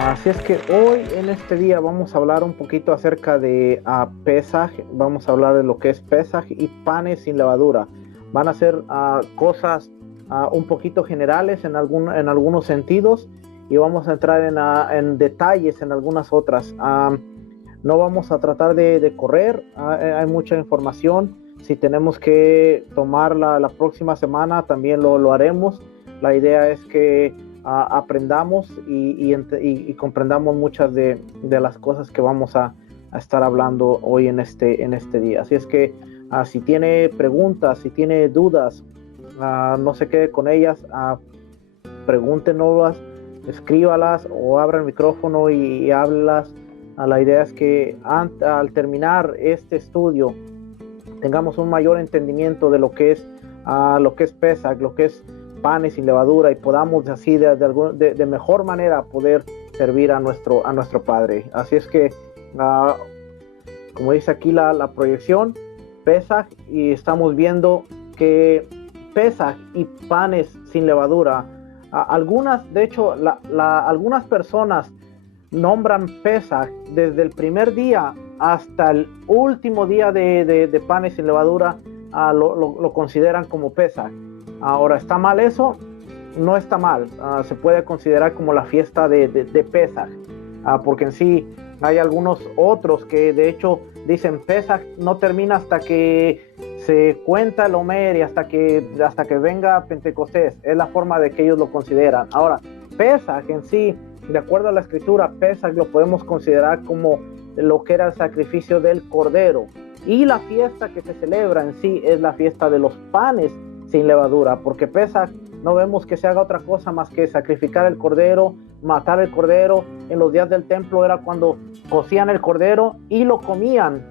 Así es que hoy en este día vamos a hablar un poquito acerca de Pesaj, vamos a hablar de lo que es Pesaj y panes sin levadura. Van a ser cosas un poquito generales en algunos sentidos y vamos a entrar en detalles en algunas otras. No vamos a tratar de correr, hay mucha información. Si tenemos que tomar la próxima semana también lo haremos. La idea es que aprendamos y comprendamos muchas de las cosas que vamos a estar hablando hoy en este día. Así es que si tiene preguntas, si tiene dudas, no se quede con ellas, pregúntenoslas, escríbalas o abra el micrófono y háblelas. La idea es que al terminar este estudio tengamos un mayor entendimiento de lo que es Pesaj, lo que es panes sin levadura, y podamos así de mejor manera poder servir a nuestro Padre. Así es que como dice aquí la proyección, Pesaj, y estamos viendo que Pesaj y panes sin levadura, algunas personas nombran Pesaj desde el primer día hasta el último día de panes sin levadura, lo consideran como Pesaj. Ahora, ¿está mal eso? No está mal. Se puede considerar como la fiesta de Pesaj, porque en sí hay algunos otros que de hecho dicen Pesaj no termina hasta que se cuenta el Omer y hasta que venga Pentecostés. Es la forma de que ellos lo consideran. Ahora, Pesaj en sí, de acuerdo a la escritura, Pesaj lo podemos considerar como lo que era el sacrificio del cordero, y la fiesta que se celebra en sí es la fiesta de los panes sin levadura, porque Pesaj no vemos que se haga otra cosa más que sacrificar el cordero, matar el cordero. En los días del templo era cuando cocían el cordero y lo comían.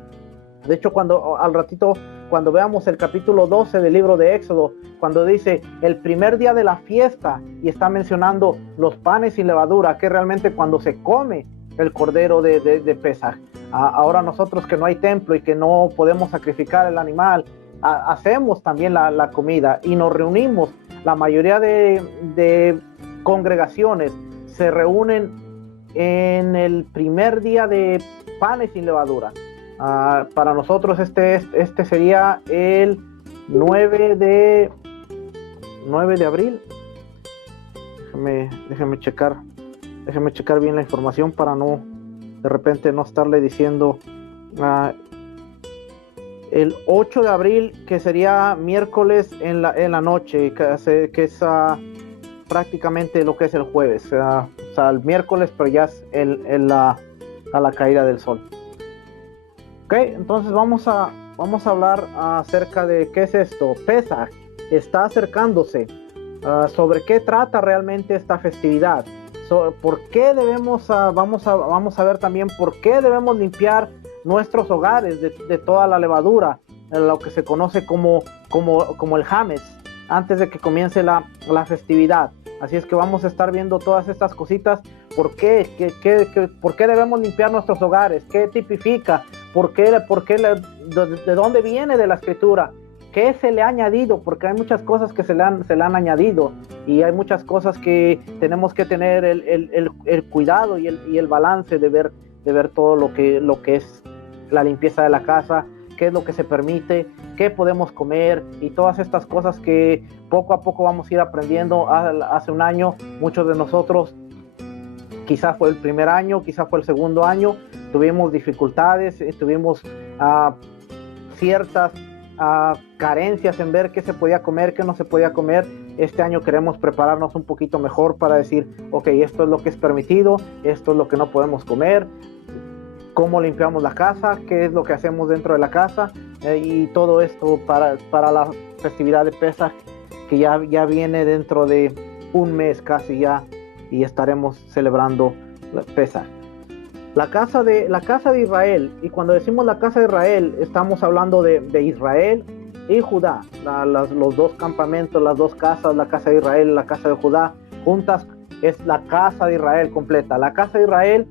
De hecho, al ratito, cuando veamos el capítulo 12 del libro de Éxodo, cuando dice el primer día de la fiesta y está mencionando los panes sin levadura, que realmente cuando se come el cordero de Pesaj. Ahora nosotros que no hay templo y que no podemos sacrificar el animal, hacemos también la comida y nos reunimos. La mayoría de congregaciones se reúnen en el primer día de panes sin levadura. Para nosotros este sería el 9 de abril. Déjeme checar bien la información para no de repente no estarle diciendo. El 8 de abril, que sería miércoles en la noche, que es prácticamente lo que es el jueves, o sea, el miércoles, pero ya es a la caída del sol. Ok, entonces vamos a hablar acerca de qué es esto. Pesaj está acercándose. Sobre qué trata realmente esta festividad. ¿Por qué debemos, vamos a ver también por qué debemos limpiar nuestros hogares de toda la levadura, lo que se conoce como el Hametz, antes de que comience la festividad. Así es que vamos a estar viendo todas estas cositas. ¿Por qué debemos limpiar nuestros hogares? ¿Qué tipifica? ¿De dónde viene de la escritura? ¿Qué se le ha añadido? Porque hay muchas cosas que se le han añadido, y hay muchas cosas que tenemos que tener el cuidado y el balance de ver todo lo que es la limpieza de la casa, qué es lo que se permite, qué podemos comer, y todas estas cosas que poco a poco vamos a ir aprendiendo. Hace un año muchos de nosotros, quizás fue el primer año, quizás fue el segundo año, tuvimos dificultades, tuvimos ciertas carencias en ver qué se podía comer, qué no se podía comer. Este año queremos prepararnos un poquito mejor para decir, ok, esto es lo que es permitido, esto es lo que no podemos comer, cómo limpiamos la casa, qué es lo que hacemos dentro de la casa, y todo esto para la festividad de Pesaj, que ya viene dentro de un mes casi ya, y estaremos celebrando Pesaj. La casa de Israel, y cuando decimos la casa de Israel, estamos hablando de Israel y Judá, los dos campamentos, las dos casas, la casa de Israel y la casa de Judá, juntas es la casa de Israel completa. La casa de Israel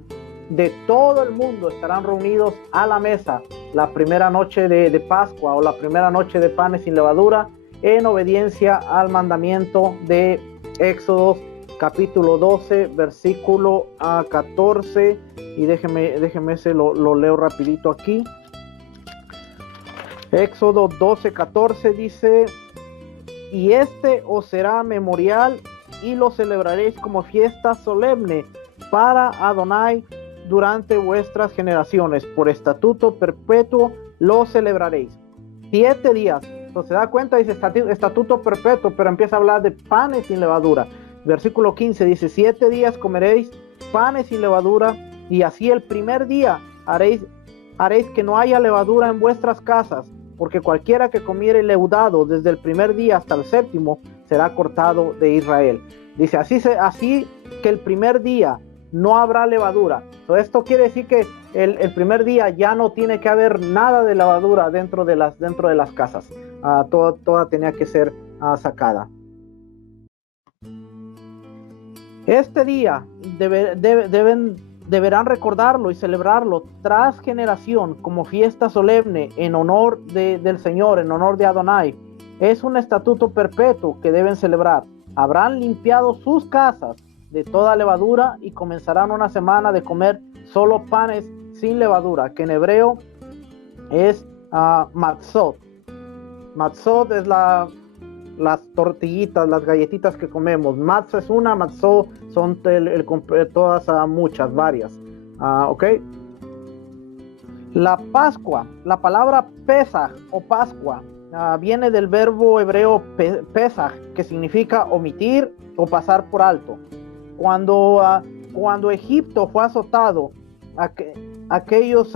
de todo el mundo estarán reunidos a la mesa la primera noche de Pascua o la primera noche de panes sin levadura, en obediencia al mandamiento de Éxodo capítulo 12, versículo 14, y déjeme ese lo leo rapidito aquí. Éxodo 12, 14 dice: y este os será memorial y lo celebraréis como fiesta solemne para Adonai durante vuestras generaciones, por estatuto perpetuo lo celebraréis. 7 días. Entonces se da cuenta, dice estatuto perpetuo, pero empieza a hablar de panes sin levadura. Versículo 15 dice: 7 días comeréis panes sin levadura, y así el primer día haréis que no haya levadura en vuestras casas, porque cualquiera que comiere leudado desde el primer día hasta el séptimo será cortado de Israel. Dice, así que el primer día no habrá levadura. Entonces, esto quiere decir que el primer día ya no tiene que haber nada de levadura dentro de las casas. Toda tenía que ser sacada. Este día deberán recordarlo y celebrarlo tras generación como fiesta solemne en honor del Señor, en honor de Adonai. Es un estatuto perpetuo que deben celebrar. Habrán limpiado sus casas de toda levadura y comenzarán una semana de comer solo panes sin levadura, que en hebreo es matzot. Matzot es las tortillitas, las galletitas que comemos. Matzah es una, matzot son todas muchas, varias. ¿Ok? La Pascua, la palabra Pesaj o Pascua, viene del verbo hebreo Pesaj, que significa omitir o pasar por alto. Cuando Egipto fue azotado, aquellos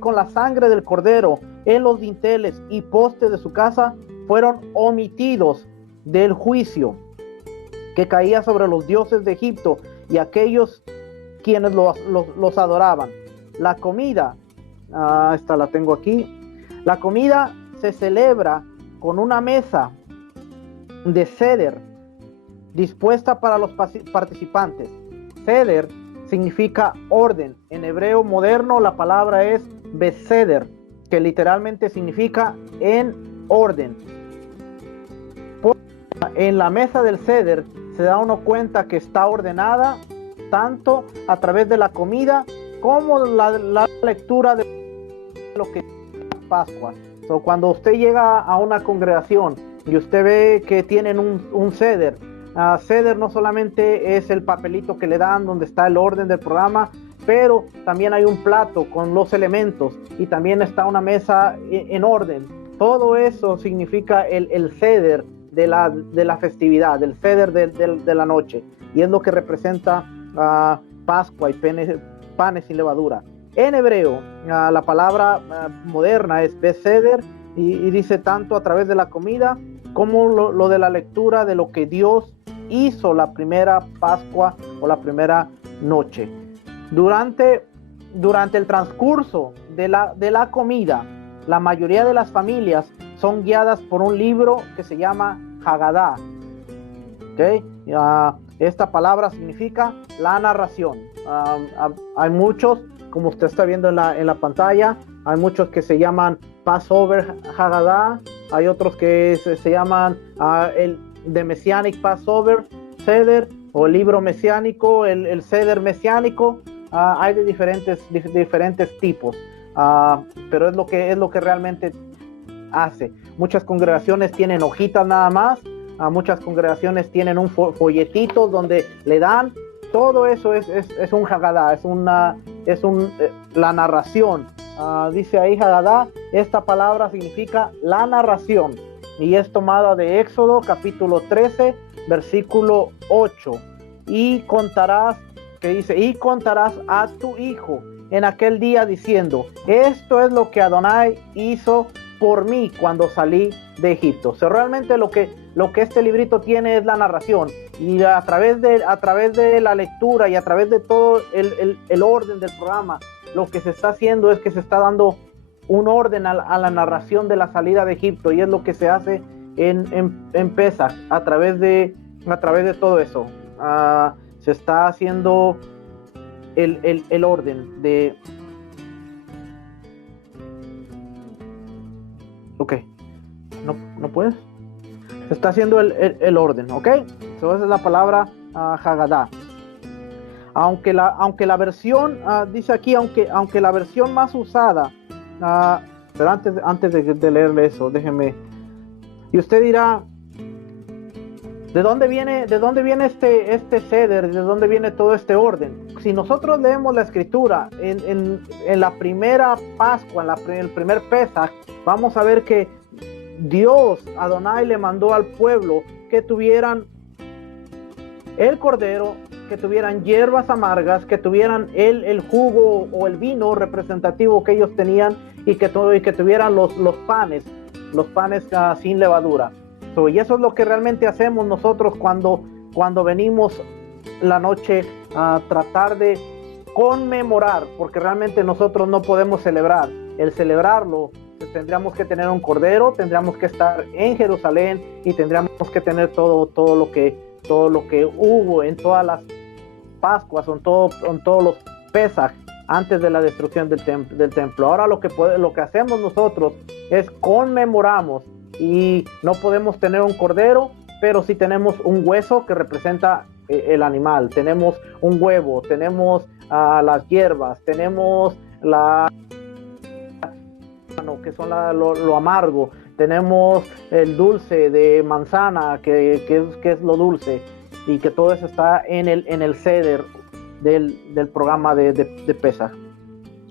con la sangre del cordero en los dinteles y postes de su casa fueron omitidos del juicio que caía sobre los dioses de Egipto y aquellos quienes los adoraban. La comida, esta la tengo aquí. La comida se celebra con una mesa de ceder dispuesta para los participantes. Ceder significa orden. En hebreo moderno la palabra es beseder, que literalmente significa en orden. En la mesa del ceder se da uno cuenta que está ordenada tanto a través de la comida como la lectura de lo que es Pascua. Cuando usted llega a una congregación y usted ve que tienen un ceder, ceder no solamente es el papelito que le dan donde está el orden del programa, pero también hay un plato con los elementos y también está una mesa en orden. Todo eso significa el ceder de la festividad, del ceder de la noche, y es lo que representa Pascua y panes sin levadura. En hebreo, la palabra moderna es beseder y dice tanto a través de la comida como lo de la lectura de lo que Dios hizo la primera Pascua o la primera noche. Durante el transcurso de la comida, la mayoría de las familias son guiadas por un libro que se llama Haggadah. ¿Okay? Esta palabra significa la narración. Hay muchos, como usted está viendo en la pantalla, hay muchos que se llaman Passover Haggadah, hay otros que se llaman el The Messianic Passover Seder, o el libro mesiánico, el Seder mesiánico. Hay de diferentes tipos, pero es lo que realmente hace. Muchas congregaciones tienen hojitas nada más, muchas congregaciones tienen un folletito donde le dan. Todo eso es un Haggadah, la narración. Dice ahí Haggadah, esta palabra significa la narración y es tomada de Éxodo capítulo 13 versículo 8. Y contarás a tu hijo en aquel día diciendo: esto es lo que Adonai hizo por mí cuando salí de Egipto. Realmente lo que este librito tiene es la narración, y a través de la lectura y a través de todo el orden del programa, lo que se está haciendo es que se está dando un orden a la narración de la salida de Egipto, y es lo que se hace en Pesaj a través de todo eso. Se está haciendo el orden de... Ok, no puedes. Se está haciendo el orden, ok. Esa es la palabra Haggadah. Aunque la versión, dice aquí, aunque la versión más usada, pero antes de leerle eso, déjeme. Y usted dirá, ¿de dónde viene este ceder? ¿De dónde viene todo este orden? Si nosotros leemos la escritura en la primera Pascua, en el primer Pesaj, vamos a ver que Dios, Adonai, le mandó al pueblo que tuvieran el cordero, que tuvieran hierbas amargas, que tuvieran el jugo o el vino representativo que ellos tenían, y que tuvieran los panes sin levadura. Y eso es lo que realmente hacemos nosotros cuando venimos la noche a tratar de conmemorar, porque realmente nosotros no podemos celebrar. El celebrarlo, tendríamos que tener un cordero, tendríamos que estar en Jerusalén y tendríamos que tener todo lo que hubo en todas las Pascuas, en todos los Pesaj antes de la destrucción del templo. Ahora lo que hacemos nosotros es conmemoramos, y no podemos tener un cordero, pero sí tenemos un hueso que representa el animal, tenemos un huevo, tenemos las hierbas, tenemos que son lo amargo, tenemos el dulce de manzana que es lo dulce, y que todo eso está en el ceder del programa de Pesaj.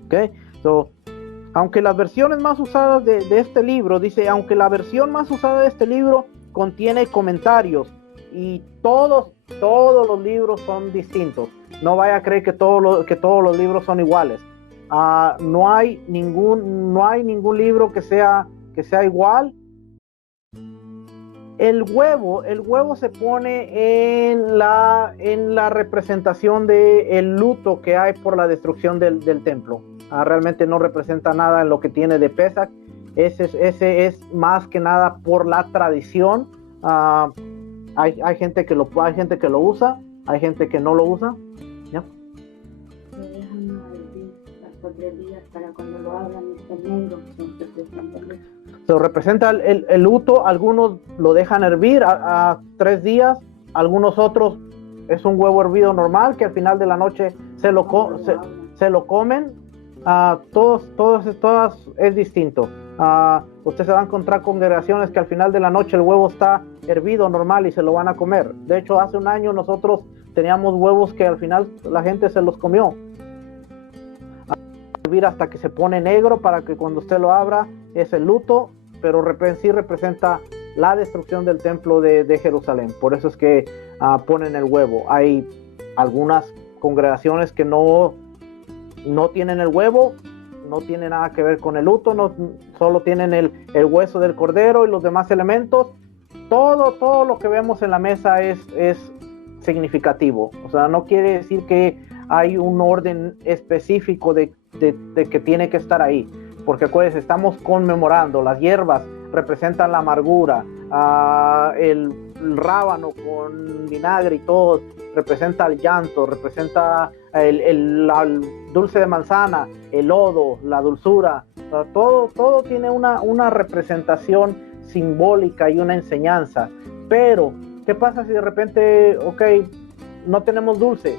Okay, so, aunque las versiones más usadas de este libro, dice, aunque la versión más usada de este libro contiene comentarios, y todos los libros son distintos, no vaya a creer que todos los libros son iguales. No hay ningún libro que sea igual. El huevo se pone en la representación del luto que hay por la destrucción del templo. Realmente no representa nada en lo que tiene de Pesaj. Ese es más que nada por la tradición. Hay gente que lo usa, hay gente que no lo usa. ¿Ya? Hasta 3 días para cuando lo abran este negro. Se representa el luto. Algunos lo dejan hervir a 3 días, algunos otros es un huevo hervido normal que al final de la noche se lo comen. Todas es distinto. Usted se va a encontrar congregaciones que al final de la noche el huevo está hervido normal y se lo van a comer. De hecho, hace un año nosotros teníamos huevos que al final la gente se los comió. Hervir hasta que se pone negro para que cuando usted lo abra es el luto, pero sí representa la destrucción del templo de Jerusalén. Por eso es que ponen el huevo. Hay algunas congregaciones que no tienen el huevo, no tiene nada que ver con el luto, solo tienen el hueso del cordero y los demás elementos. Todo lo que vemos en la mesa es significativo. O sea, no quiere decir que hay un orden específico de que tiene que estar ahí, porque acuérdense, estamos conmemorando. Las hierbas representan la amargura, el rábano con vinagre y todo representa el llanto, representa el dulce de manzana, el lodo, la dulzura. O sea, todo tiene una representación simbólica y una enseñanza. Pero ¿qué pasa si de repente, no tenemos dulce?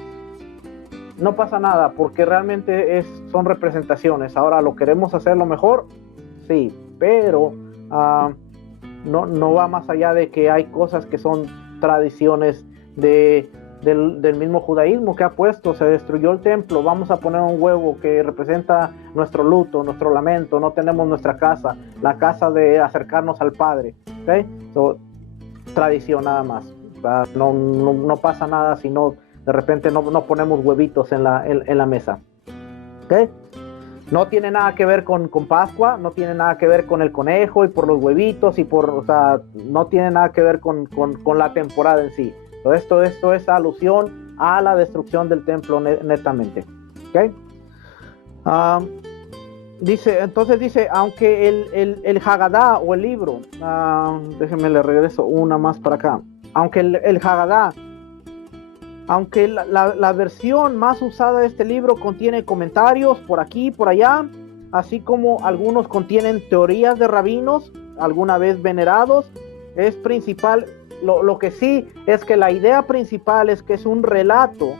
No pasa nada, porque realmente son representaciones. Ahora, ¿lo queremos hacerlo mejor? Sí, pero no va más allá de que hay cosas que son tradiciones del mismo judaísmo que ha puesto. Se destruyó el templo, vamos a poner un huevo que representa nuestro luto, nuestro lamento. No tenemos nuestra casa, la casa de acercarnos al Padre. Tradición nada más. No pasa nada si no, de repente no ponemos huevitos en la mesa. No tiene nada que ver con Pascua, no tiene nada que ver con el conejo y por los huevitos no tiene nada que ver con la temporada en sí. Esto es alusión a la destrucción del templo netamente. Dice, aunque el Haggadah o el libro, déjenme le regreso una más para acá. Aunque el Haggadah aunque la versión más usada de este libro contiene comentarios por aquí y por allá, así como algunos contienen teorías de rabinos, alguna vez venerados, es principal, lo que sí es que la idea principal es que es un relato,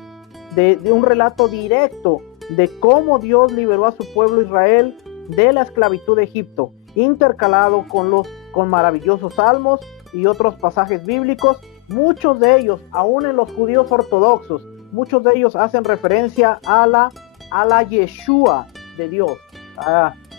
de un relato directo de cómo Dios liberó a su pueblo Israel de la esclavitud de Egipto, intercalado con maravillosos salmos y otros pasajes bíblicos. Muchos de ellos, aún en los judíos ortodoxos, muchos de ellos hacen referencia a la Yeshua de Dios.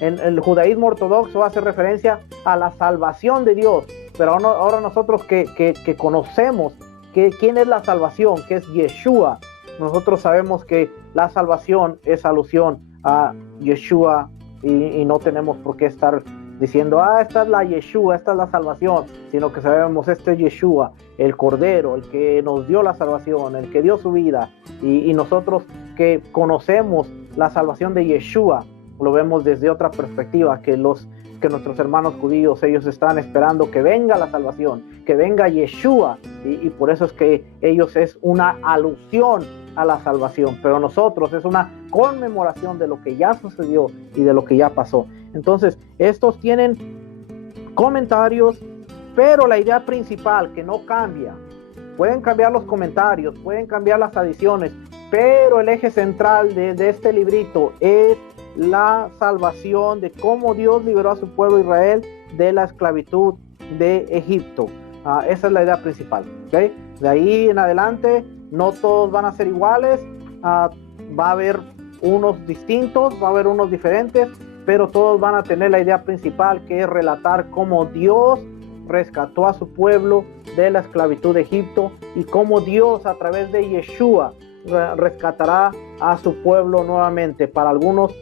En el judaísmo ortodoxo hace referencia a la salvación de Dios, pero ahora nosotros que conocemos quién es la salvación, que es Yeshua, nosotros sabemos que la salvación es alusión a Yeshua y no tenemos por qué estar diciendo, esta es la Yeshua, esta es la salvación, sino que sabemos, este es Yeshua, el Cordero, el que nos dio la salvación, el que dio su vida, y nosotros que conocemos la salvación de Yeshua, lo vemos desde otra perspectiva, que nuestros hermanos judíos, ellos están esperando que venga la salvación, que venga Yeshua, y por eso es que ellos es una alusión a la salvación, pero nosotros es una conmemoración de lo que ya sucedió y de lo que ya pasó. Entonces, estos tienen comentarios, pero la idea principal que no cambia, pueden cambiar los comentarios, pueden cambiar las adiciones, pero el eje central de este librito es la salvación, de cómo Dios liberó a su pueblo Israel de la esclavitud de Egipto. Esa es la idea principal, ¿okay? De ahí en adelante no todos van a ser iguales, va a haber unos distintos, va a haber unos diferentes, pero todos van a tener la idea principal, que es relatar cómo Dios rescató a su pueblo de la esclavitud de Egipto y cómo Dios a través de Yeshua rescatará a su pueblo nuevamente. Para algunos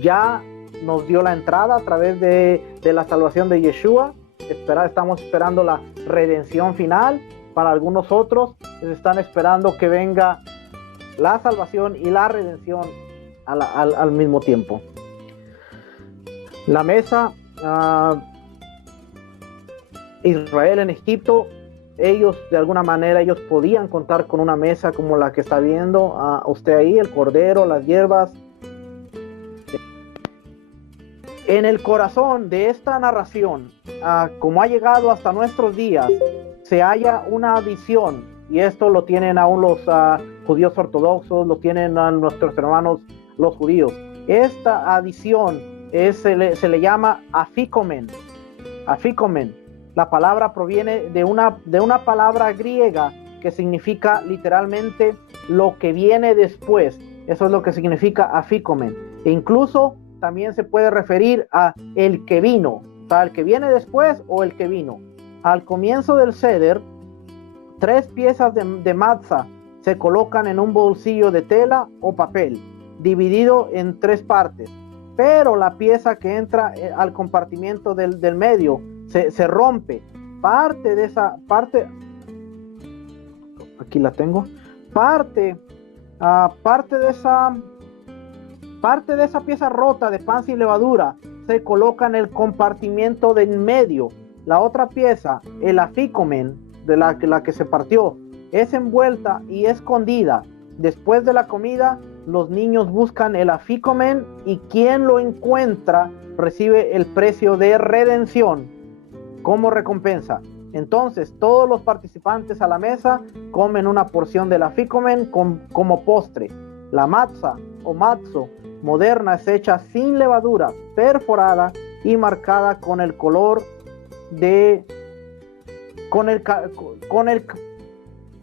ya nos dio la entrada a través de la salvación de Yeshua. Estamos esperando la redención final. Para algunos otros están esperando que venga la salvación y la redención al mismo tiempo. La mesa, Israel en Egipto, ellos de alguna manera ellos podían contar con una mesa como la que está viendo usted ahí, el cordero, las hierbas. En el corazón de esta narración, como ha llegado hasta nuestros días, se halla una adición, y esto lo tienen aún los judíos ortodoxos, lo tienen a nuestros hermanos los judíos. Esta adición se le llama afikomen. Afikomen. La palabra proviene de una palabra griega que significa literalmente lo que viene después. Eso es lo que significa afikomen. E incluso también se puede referir a el que vino, o sea, el que viene después o el que vino. Al comienzo del Seder, 3 piezas de matzah se colocan en un bolsillo de tela o papel, dividido en 3 partes. Pero la pieza que entra al compartimiento del medio se rompe. Parte de esa parte, aquí la tengo, parte de esa pieza rota de pan sin levadura se coloca en el compartimiento del medio. La otra pieza, el afikomen, de la que se partió, es envuelta y escondida. Después de la comida, los niños buscan el afikomen y quien lo encuentra recibe el precio de redención como recompensa. Entonces, todos los participantes a la mesa comen una porción del afikomen como postre. La matzah o matzo moderna es hecha sin levadura, perforada y marcada con el color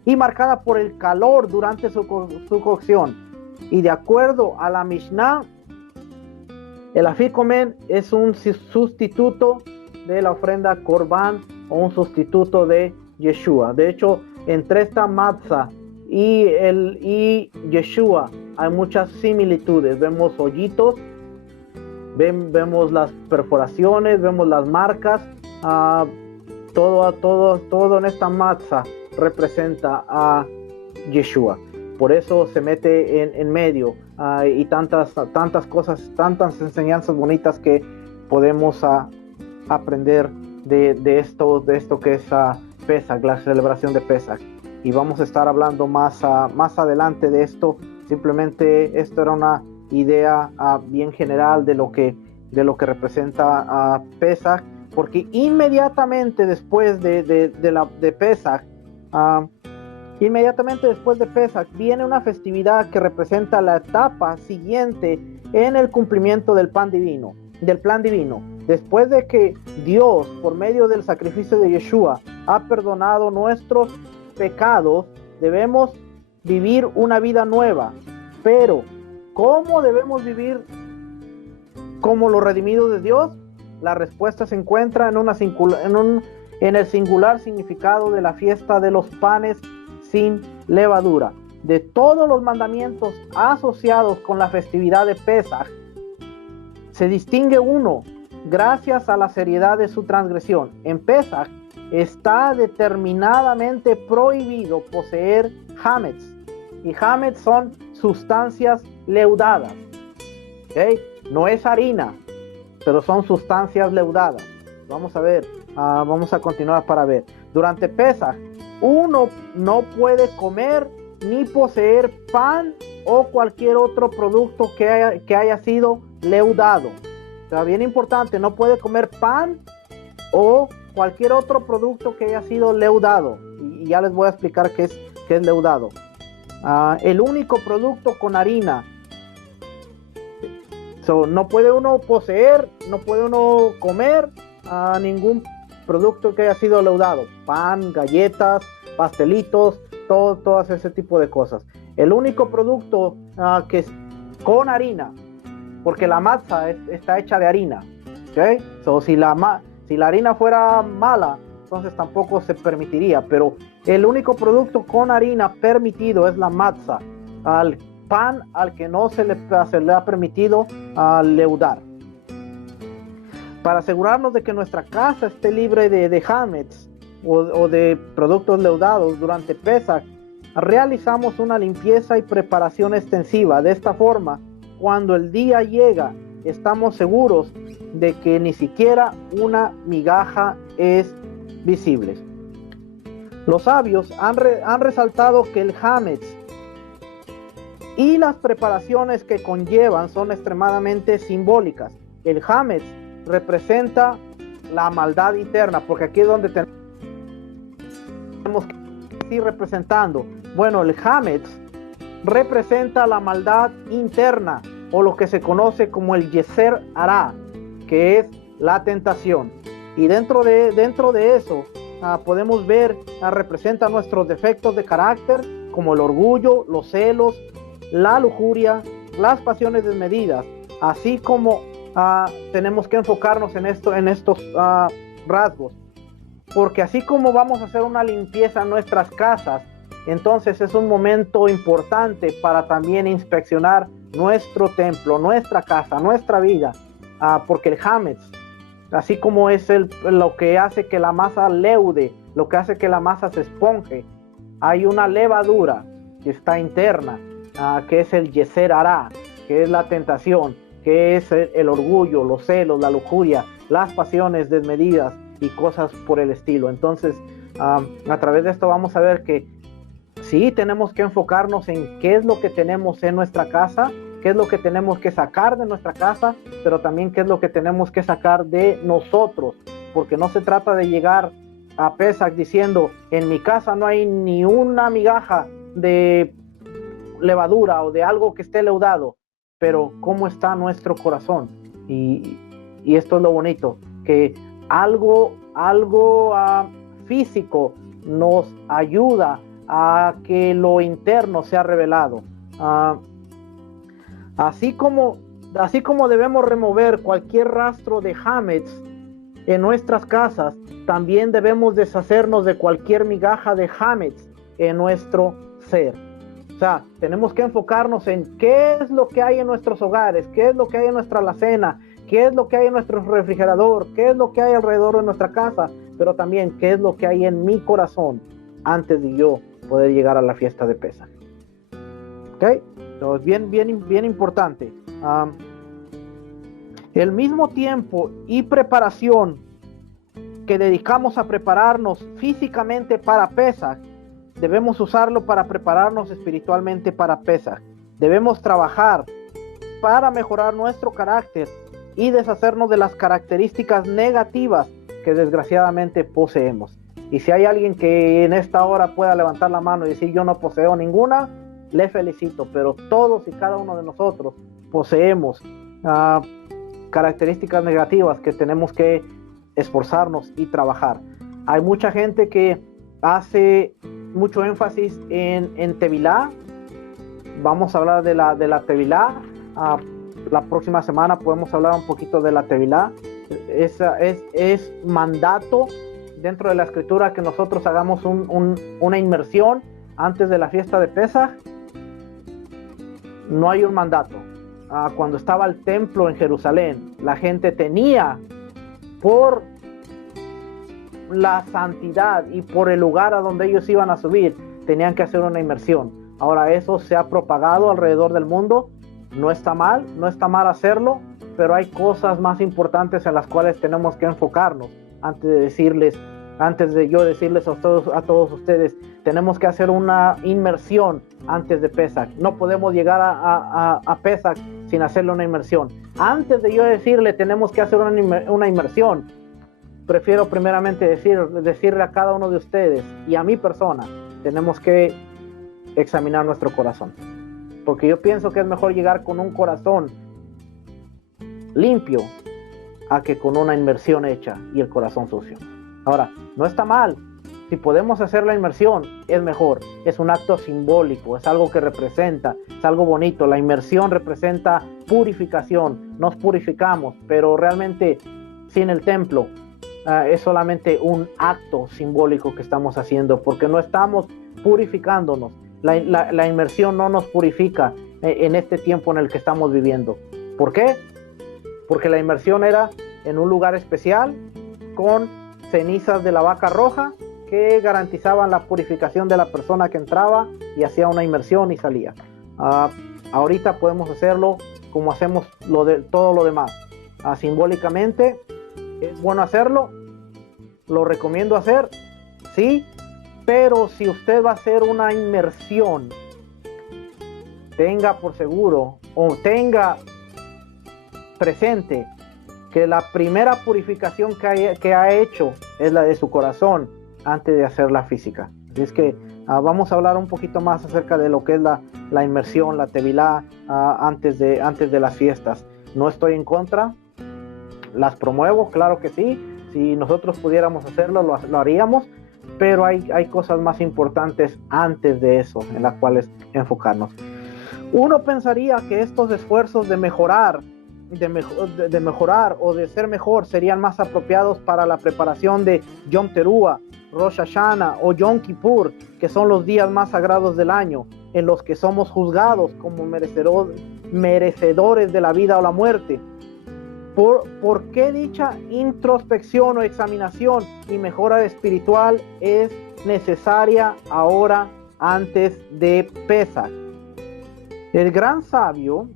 y marcada por el calor durante su cocción. Y de acuerdo a la Mishnah, el afikomen es un sustituto de la ofrenda Korban o un sustituto de Yeshua. De hecho, entre esta matzah y Yeshua hay muchas similitudes. Vemos hoyitos, vemos las perforaciones, vemos las marcas. Todo en esta matzah representa a Yeshua. Por eso se mete en medio, y tantas cosas, tantas enseñanzas bonitas que podemos aprender de esto que es Pesach, la celebración de Pesach. y vamos a estar hablando más adelante de esto. Simplemente esto era una idea bien general de lo que representa Pesaj, porque inmediatamente después de Pesaj, inmediatamente después de Pesaj viene una festividad que representa la etapa siguiente en el cumplimiento del plan divino. Después de que Dios, por medio del sacrificio de Yeshua, ha perdonado nuestros pecados, debemos vivir una vida nueva. Pero, ¿cómo debemos vivir como los redimidos de Dios? La respuesta se encuentra en el singular significado de la fiesta de los panes sin levadura. De todos los mandamientos asociados con la festividad de Pesaj, se distingue uno gracias a la seriedad de su transgresión. En Pesaj está determinadamente prohibido poseer hametz, y hametz son sustancias leudadas. ¿Okay? No es harina, pero son sustancias leudadas. Vamos a ver, vamos a continuar para ver. Durante Pesaj, uno no puede comer ni poseer pan o cualquier otro producto que haya sido leudado. O sea, bien importante, no puede comer pan o cualquier otro producto que haya sido leudado. Y ya les voy a explicar qué es leudado. El único producto con harina. No puede uno poseer, no puede uno comer ningún producto que haya sido leudado. Pan, galletas, pastelitos, todo ese tipo de cosas. El único producto que es con harina, porque la matzah está hecha de harina. ¿Okay? Si la harina fuera mala, entonces tampoco se permitiría. Pero el único producto con harina permitido es la matzah. Al pan al que no se le ha permitido leudar. Para asegurarnos de que nuestra casa esté libre de hametz o de productos leudados durante Pesaj, realizamos una limpieza y preparación extensiva. De esta forma, cuando el día llega, estamos seguros de que ni siquiera una migaja es visible. Los sabios han resaltado que el hametz y las preparaciones que conllevan son extremadamente simbólicas. El hametz representa la maldad interna, porque aquí es donde tenemos que ir representando. Bueno, el hametz representa la maldad interna, o lo que se conoce como el yeser hará, que es la tentación. Y dentro de eso podemos ver, representa nuestros defectos de carácter, como el orgullo, los celos, la lujuria, las pasiones desmedidas, así como tenemos que enfocarnos en estos rasgos, porque así como vamos a hacer una limpieza en nuestras casas, entonces es un momento importante para también inspeccionar nuestro templo, nuestra casa, nuestra vida, porque el hametz, así como es lo que hace que la masa leude, lo que hace que la masa se esponje, hay una levadura que está interna, que es el yeser hará, que es la tentación, que es el orgullo, los celos, la lujuria, las pasiones desmedidas y cosas por el estilo. Entonces, a través de esto vamos a ver que sí tenemos que enfocarnos en qué es lo que tenemos en nuestra casa, qué es lo que tenemos que sacar de nuestra casa, pero también qué es lo que tenemos que sacar de nosotros, porque no se trata de llegar a Pesaj diciendo, en mi casa no hay ni una migaja de levadura o de algo que esté leudado, pero cómo está nuestro corazón. Y esto es lo bonito, que algo físico nos ayuda a que lo interno sea revelado. Así como debemos remover cualquier rastro de hametz en nuestras casas, también debemos deshacernos de cualquier migaja de hametz en nuestro ser. O sea, tenemos que enfocarnos en qué es lo que hay en nuestros hogares, qué es lo que hay en nuestra alacena, qué es lo que hay en nuestro refrigerador, qué es lo que hay alrededor de nuestra casa, pero también qué es lo que hay en mi corazón antes de yo poder llegar a la fiesta de Pesaj. ¿Ok? Entonces, bien importante. El mismo tiempo y preparación que dedicamos a prepararnos físicamente para Pesaj debemos usarlo para prepararnos espiritualmente para Pesaj. Debemos trabajar para mejorar nuestro carácter y deshacernos de las características negativas que desgraciadamente poseemos. Y si hay alguien que en esta hora pueda levantar la mano y decir yo no poseo ninguna, le felicito, pero todos y cada uno de nosotros poseemos características negativas que tenemos que esforzarnos y trabajar. Hay mucha gente que hace mucho énfasis en Tevilá. Vamos a hablar de la Tevilá. La próxima semana podemos hablar un poquito de la Tevilá. Es mandato dentro de la escritura que nosotros hagamos una inmersión antes de la fiesta de Pesaj. No hay un mandato. Cuando estaba el templo en Jerusalén, la gente tenía, por la santidad y por el lugar a donde ellos iban a subir, tenían que hacer una inmersión. Ahora eso se ha propagado alrededor del mundo. No está mal hacerlo, pero hay cosas más importantes en las cuales tenemos que enfocarnos antes de yo decirles a todos ustedes, tenemos que hacer una inmersión antes de Pesaj. No podemos llegar a Pesaj sin hacerle una inmersión. Antes de yo decirle tenemos que hacer una inmersión, prefiero primeramente decirle a cada uno de ustedes y a mi persona, tenemos que examinar nuestro corazón. Porque yo pienso que es mejor llegar con un corazón limpio a que con una inmersión hecha y el corazón sucio. Ahora, no está mal. Si podemos hacer la inmersión, es mejor. Es un acto simbólico, es algo que representa, es algo bonito. La inmersión representa purificación. Nos purificamos, pero realmente sin el templo es solamente un acto simbólico que estamos haciendo, porque no estamos purificándonos. La inmersión no nos purifica en este tiempo en el que estamos viviendo. ¿Por qué? Porque la inmersión era en un lugar especial con cenizas de la vaca roja que garantizaban la purificación de la persona que entraba y hacía una inmersión y salía. Ahorita podemos hacerlo como hacemos todo lo demás. Simbólicamente es bueno hacerlo, lo recomiendo hacer, sí, pero si usted va a hacer una inmersión, tenga por seguro o tenga presente que la primera purificación que ha hecho es la de su corazón antes de hacer la física. Así es que vamos a hablar un poquito más acerca de lo que es la inmersión, la tevilá, antes de las fiestas. No estoy en contra, las promuevo, claro que sí. Si nosotros pudiéramos hacerlo, lo haríamos, pero hay cosas más importantes antes de eso en las cuales enfocarnos. Uno pensaría que estos esfuerzos de mejorar o de ser mejor serían más apropiados para la preparación de Yom Teruah, Rosh Hashanah o Yom Kippur, que son los días más sagrados del año, en los que somos juzgados como merecedores de la vida o la muerte. ¿Por qué dicha introspección o examinación y mejora espiritual es necesaria ahora antes de Pesaj? El gran sabio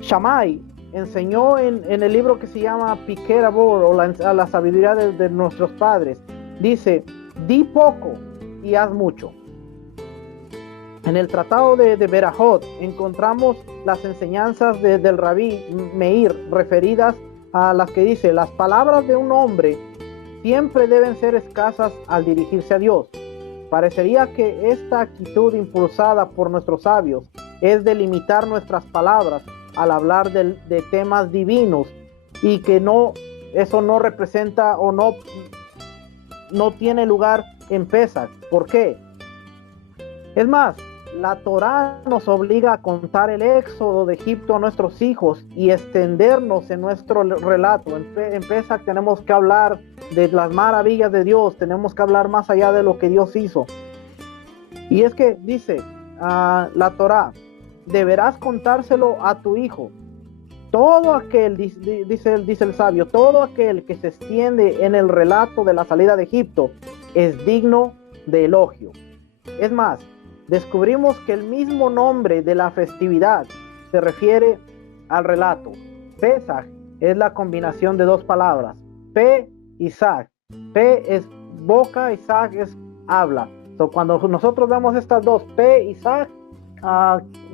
Shammai enseñó en el libro que se llama Pirkei Avot, o la sabiduría de nuestros padres. Dice: di poco y haz mucho. En el tratado de Berajot encontramos las enseñanzas del Rabí Meir referidas a las que dice: las palabras de un hombre siempre deben ser escasas al dirigirse a Dios. Parecería que esta actitud impulsada por nuestros sabios es de limitar nuestras palabras al hablar de temas divinos, y que eso no representa o no tiene lugar en Pesaj. ¿Por qué? Es más, la Torá nos obliga a contar el éxodo de Egipto a nuestros hijos y extendernos en nuestro relato. En Pesaj tenemos que hablar de las maravillas de Dios, tenemos que hablar más allá de lo que Dios hizo. Y es que dice la Torá: deberás contárselo a tu hijo. Todo aquel, dice el sabio, todo aquel que se extiende en el relato de la salida de Egipto es digno de elogio. Es más, descubrimos que el mismo nombre de la festividad se refiere al relato. Pesaj es la combinación de dos palabras, Pe y Sag. Pe es boca y Sag es habla. So, cuando nosotros vemos estas dos, Pe y Sag,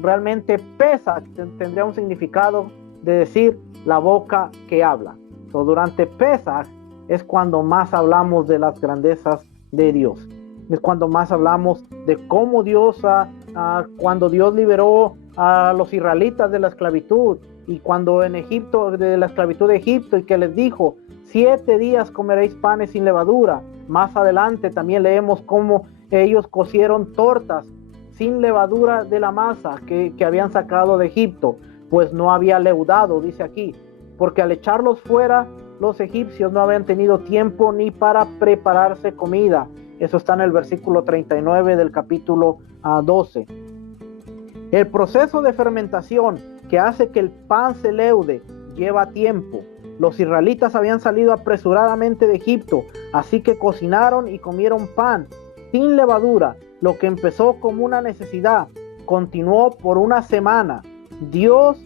realmente Pesach tendría un significado de decir la boca que habla. So, durante Pesach es cuando más hablamos de las grandezas de Dios. Es cuando más hablamos de cómo Dios, cuando Dios liberó a los israelitas de la esclavitud, y cuando en Egipto, de la esclavitud de Egipto, y que les dijo, 7 días comeréis panes sin levadura. Más adelante también leemos cómo ellos cocieron tortas sin levadura de la masa que habían sacado de Egipto, pues no había leudado, dice aquí, porque al echarlos fuera, los egipcios no habían tenido tiempo ni para prepararse comida. Eso está en el versículo 39 del capítulo 12. El proceso de fermentación que hace que el pan se leude lleva tiempo. Los israelitas habían salido apresuradamente de Egipto, así que cocinaron y comieron pan sin levadura. Lo que empezó como una necesidad continuó por una semana. Dios,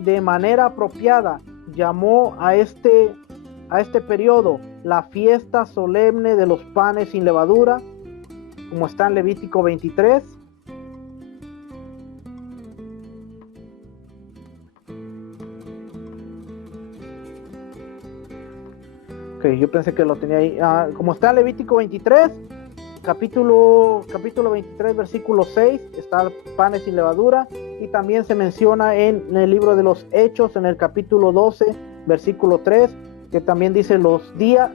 de manera apropiada, llamó a este periodo la fiesta solemne de los panes sin levadura, como está en Levítico 23. Yo pensé que lo tenía ahí. Como está en Levítico 23, capítulo 23, versículo 6, está panes sin levadura, y también se menciona en el libro de los Hechos, en el capítulo 12, versículo 3, que también dice los días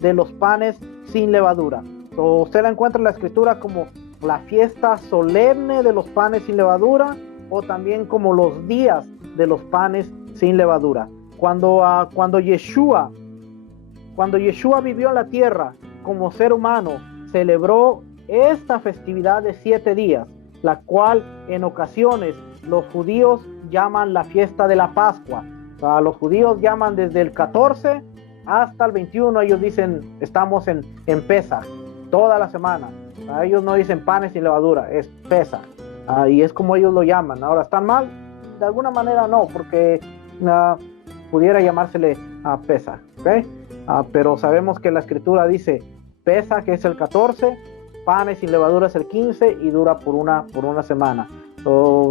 de los panes sin levadura. Usted la encuentra en la escritura como la fiesta solemne de los panes sin levadura, o también como los días de los panes sin levadura. Cuando Yeshua vivió en la tierra como ser humano, celebró esta festividad de 7 días, la cual en ocasiones los judíos llaman la fiesta de la Pascua. Los judíos llaman desde el 14 hasta el 21, ellos dicen estamos en Pesach, toda la semana. Ellos no dicen panes sin levadura, es Pesach, y es como ellos lo llaman. Ahora, ¿están mal? De alguna manera no, porque pudiera llamársele Pesach, ¿okay? Pero sabemos que la escritura dice Pesach, que es el 14, panes sin levadura es el 15 y dura por una semana.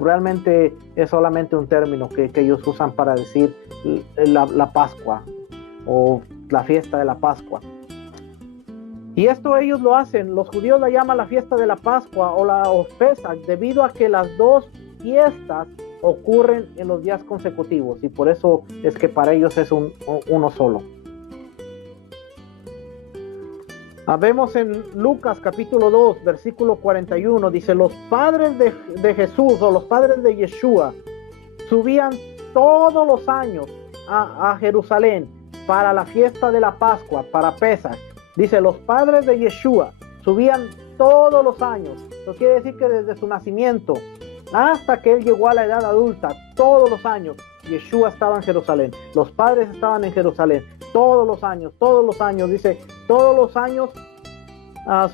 Realmente es solamente un término que ellos usan para decir la Pascua o la fiesta de la Pascua. Y esto ellos lo hacen, los judíos la llaman la fiesta de la Pascua o Pesach, debido a que las dos fiestas ocurren en los días consecutivos, y por eso es que para ellos es uno solo. Vemos en Lucas capítulo 2, versículo 41, dice, los padres de Jesús, o los padres de Yeshua, subían todos los años a Jerusalén para la fiesta de la Pascua, para Pesach. Dice, los padres de Yeshua subían todos los años. Eso quiere decir que desde su nacimiento hasta que él llegó a la edad adulta, todos los años, Yeshua estaba en Jerusalén. Los padres estaban en Jerusalén. Todos los años, dice, todos los años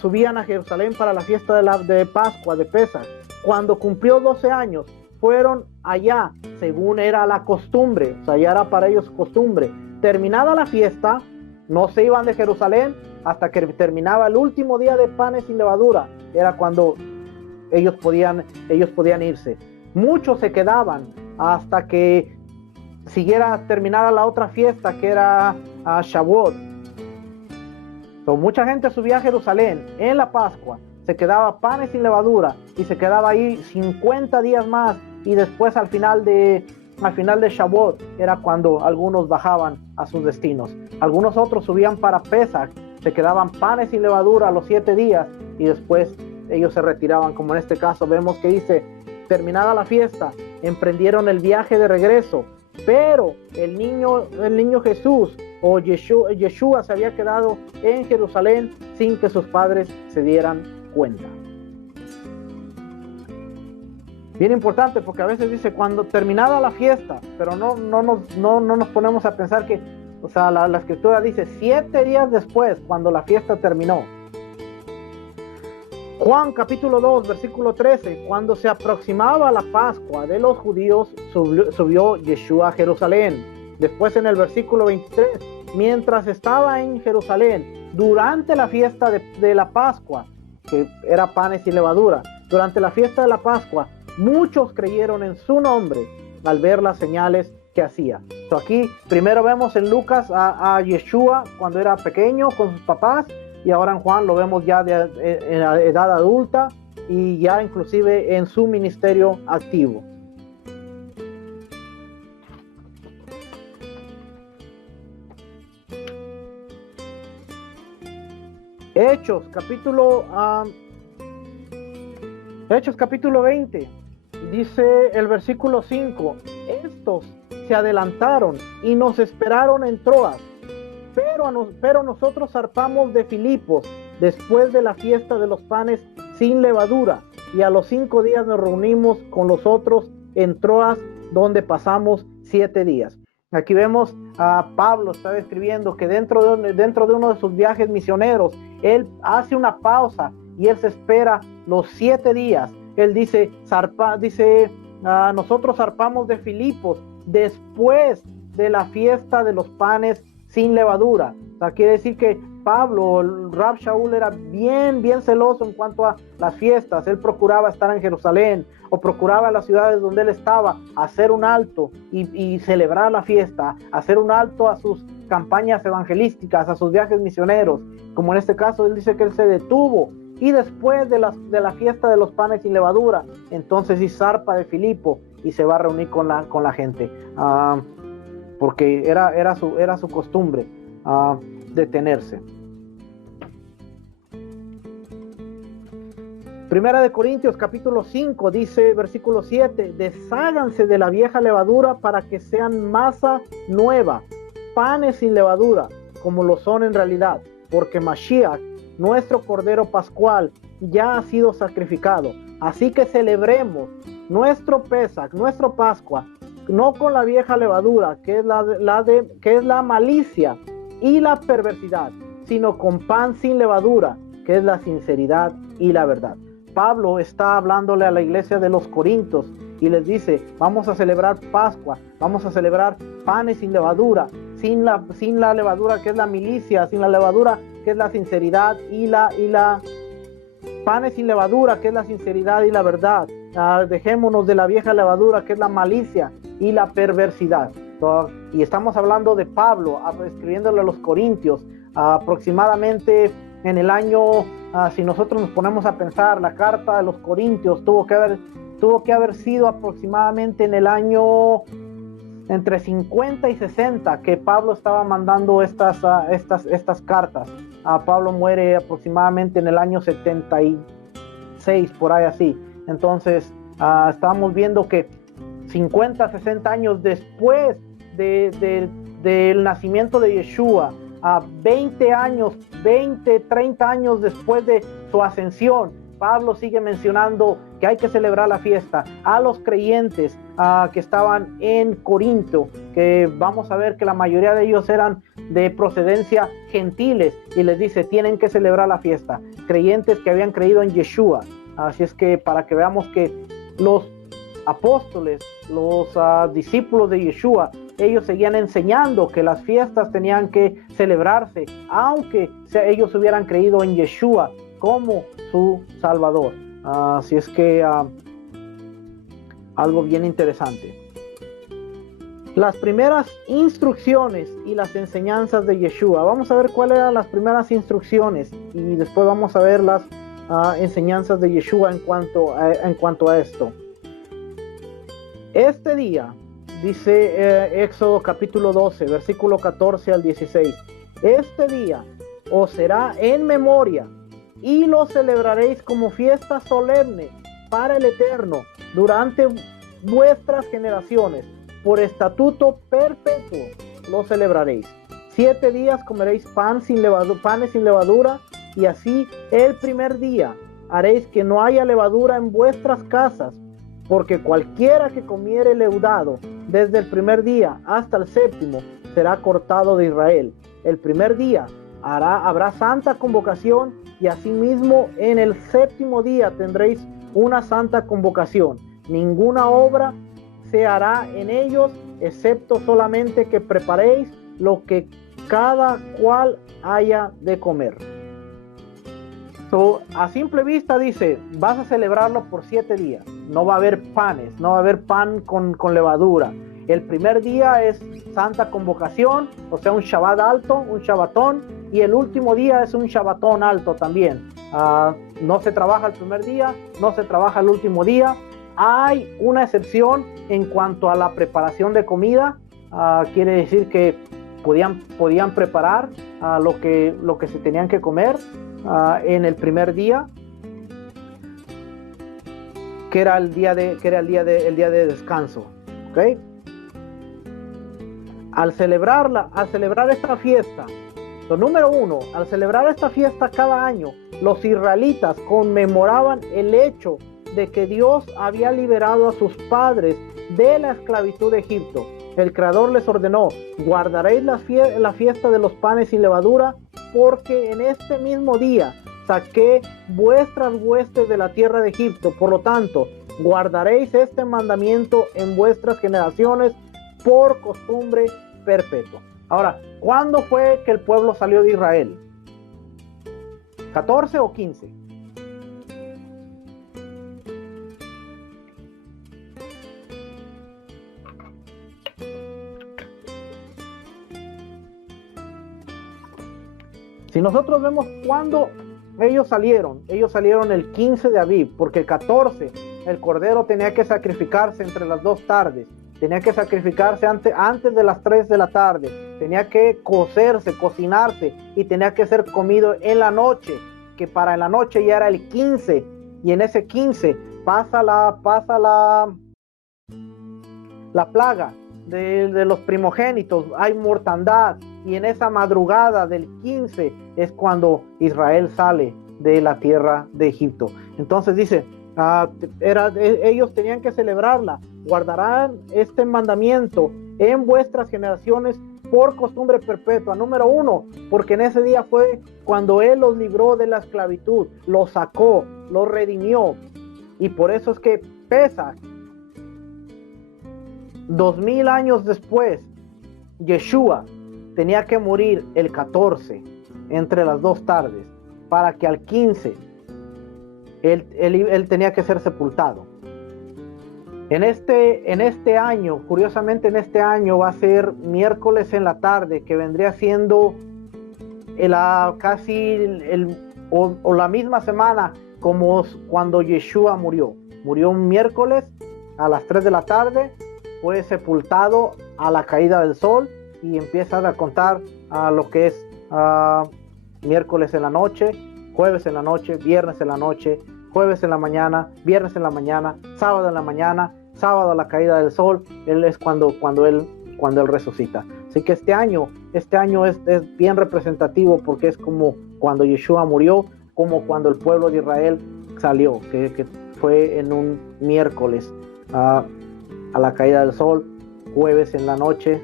subían a Jerusalén para la fiesta de Pascua, de Pesach. Cuando cumplió 12 años, fueron allá, según era la costumbre, o sea, ya era para ellos costumbre. Terminada la fiesta, no se iban de Jerusalén hasta que terminaba el último día de panes sin levadura. Era cuando ellos podían irse. Muchos se quedaban hasta que terminara la otra fiesta, que era Shavuot. Mucha gente subía a Jerusalén en la Pascua, se quedaba panes sin levadura y se quedaba ahí 50 días más, y después al final de Shavuot era cuando algunos bajaban a sus destinos. Algunos otros subían para Pesach, se quedaban panes sin levadura los 7 días y después ellos se retiraban, como en este caso vemos que dice, terminada la fiesta, emprendieron el viaje de regreso. Pero el niño Jesús o Yeshua se había quedado en Jerusalén sin que sus padres se dieran cuenta. Bien importante, porque a veces dice cuando terminada la fiesta, pero no nos ponemos a pensar que, o sea, la escritura dice 7 días después, cuando la fiesta terminó. Juan capítulo 2, versículo 13, cuando se aproximaba la Pascua de los judíos, subió Yeshua a Jerusalén. Después en el versículo 23 mientras estaba en Jerusalén, durante la fiesta de la Pascua, que era panes sin levadura, durante la fiesta de la Pascua, muchos creyeron en su nombre al ver las señales que hacía. Aquí primero vemos en Lucas a Yeshua cuando era pequeño con sus papás, y ahora en Juan lo vemos ya en la edad adulta y ya inclusive en su ministerio activo. Hechos capítulo 20, dice el versículo 5, estos se adelantaron y nos esperaron en Troas, pero nosotros zarpamos de Filipos después de la fiesta de los panes sin levadura, y a los 5 días nos reunimos con los otros en Troas, donde pasamos 7 días. Aquí vemos a Pablo, está describiendo que dentro de uno de sus viajes misioneros, él hace una pausa y él se espera los 7 días. Él dice, nosotros zarpamos de Filipos después de la fiesta de los panes sin levadura. O sea, quiere decir que Pablo, el Rab Shaul, era bien celoso en cuanto a las fiestas. Él procuraba estar en Jerusalén o procuraba en las ciudades donde él estaba hacer un alto y celebrar la fiesta, hacer un alto a sus campañas evangelísticas, a sus viajes misioneros. Como en este caso, él dice que él se detuvo y después de la fiesta de los panes sin levadura, entonces sí zarpa de Filipo y se va a reunir con la gente, porque era su costumbre detenerse. Primera de Corintios capítulo 5 dice, versículo 7, desháganse de la vieja levadura para que sean masa nueva, panes sin levadura, como lo son en realidad, porque Mashiach, nuestro Cordero Pascual, ya ha sido sacrificado. Así que celebremos nuestro Pesach, nuestro Pascua, no con la vieja levadura, que es la malicia y la perversidad, sino con pan sin levadura, que es la sinceridad y la verdad. Pablo está hablándole a la iglesia de los Corintios y les dice, vamos a celebrar Pascua, vamos a celebrar panes sin levadura, sin la levadura que es la milicia, sin la levadura que es la sinceridad y la panes sin levadura que es la sinceridad y la verdad. Dejémonos de la vieja levadura que es la malicia y la perversidad. Y estamos hablando de Pablo escribiéndole a los Corintios aproximadamente en el año, si nosotros nos ponemos a pensar, la carta de los Corintios tuvo que haber sido aproximadamente en el año entre 50 y 60 que Pablo estaba mandando estas cartas. Pablo muere aproximadamente en el año 76, por ahí así. Entonces estábamos viendo que 50, 60 años después del nacimiento de Yeshua, 20 años, 20, 30 años después de su ascensión, Pablo sigue mencionando que hay que celebrar la fiesta a los creyentes que estaban en Corinto, que vamos a ver que la mayoría de ellos eran de procedencia gentiles, y les dice, tienen que celebrar la fiesta, creyentes que habían creído en Yeshua. Así es que para que veamos que los apóstoles, los discípulos de Yeshua, ellos seguían enseñando que las fiestas tenían que celebrarse, aunque ellos hubieran creído en Yeshua como su Salvador. Así es que algo bien interesante. Las primeras instrucciones y las enseñanzas de Yeshua. Vamos a ver cuáles eran las primeras instrucciones y después vamos a ver las enseñanzas de Yeshua en cuanto a esto. Este día, dice Éxodo capítulo 12, versículo 14 al 16, este día os será en memoria y lo celebraréis como fiesta solemne para el Eterno durante vuestras generaciones. Por estatuto perpetuo lo celebraréis. 7 días comeréis panes sin levadura, y así el primer día haréis que no haya levadura en vuestras casas, porque cualquiera que comiere leudado desde el primer día hasta el séptimo será cortado de Israel. El primer día habrá santa convocación, y asimismo en el séptimo día tendréis una santa convocación. Ninguna obra se hará en ellos, excepto solamente que preparéis lo que cada cual haya de comer. A simple vista dice, vas a celebrarlo por 7 días. No va a haber panes, no va a haber pan con levadura. El primer día es Santa Convocación, o sea, un Shabbat alto, un Shabbatón, y el último día es un Shabbatón alto también. No se trabaja el primer día, no se trabaja el último día. Hay una excepción en cuanto a la preparación de comida. Quiere decir que podían preparar lo que se tenían que comer en el primer día, que era el día de descanso, ¿ok? Al celebrar esta fiesta, lo número uno, al celebrar esta fiesta cada año, los israelitas conmemoraban el hecho de que Dios había liberado a sus padres de la esclavitud de Egipto. El Creador les ordenó: guardaréis la fiesta de los panes sin levadura, porque en este mismo día saqué vuestras huestes de la tierra de Egipto. Por lo tanto, guardaréis este mandamiento en vuestras generaciones por costumbre perpetua. Ahora, ¿cuándo fue que el pueblo salió de Israel? ¿14 o 15? Si nosotros vemos cuándo ellos salieron el 15 de Aviv, porque el 14 el cordero tenía que sacrificarse entre las 2 tardes, tenía que sacrificarse antes de las 3 de la tarde, tenía que cocinarse y tenía que ser comido en la noche, que para la noche ya era el 15, y en ese 15 pasa la plaga de los primogénitos, hay mortandad, y en esa madrugada del 15 es cuando Israel sale de la tierra de Egipto. Entonces dice, ellos tenían que celebrarla, guardarán este mandamiento en vuestras generaciones por costumbre perpetua. Número uno, porque en ese día fue cuando Él los libró de la esclavitud, los sacó, los redimió, y por eso es que Pesaj, 2000 años después, Yeshua tenía que morir el 14 entre las 2 tardes, para que al 15 él tenía que ser sepultado. En este año, curiosamente en este año va a ser miércoles en la tarde, que vendría siendo la misma semana como cuando Yeshua murió. Murió un miércoles a las 3 de la tarde, fue sepultado a la caída del sol, y empiezan a contar lo que es miércoles en la noche, jueves en la noche, viernes en la noche, jueves en la mañana, viernes en la mañana, sábado en la mañana, sábado a la caída del sol. Él es cuando él resucita. Así que este año es bien representativo, porque es como cuando Yeshua murió, como cuando el pueblo de Israel salió, que fue en un miércoles a la caída del sol, jueves en la noche.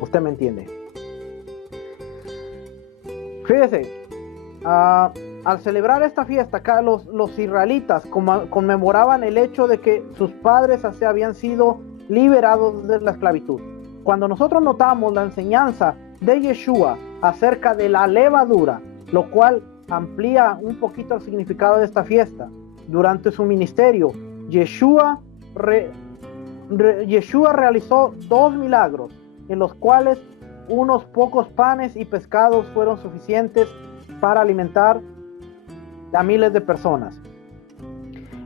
Usted me entiende. Fíjese, al celebrar esta fiesta, acá los israelitas conmemoraban el hecho de que sus padres habían sido liberados de la esclavitud. Cuando nosotros notamos la enseñanza de Yeshua acerca de la levadura, lo cual amplía un poquito el significado de esta fiesta, durante su ministerio, Yeshua realizó 2 milagros, en los cuales unos pocos panes y pescados fueron suficientes para alimentar a miles de personas.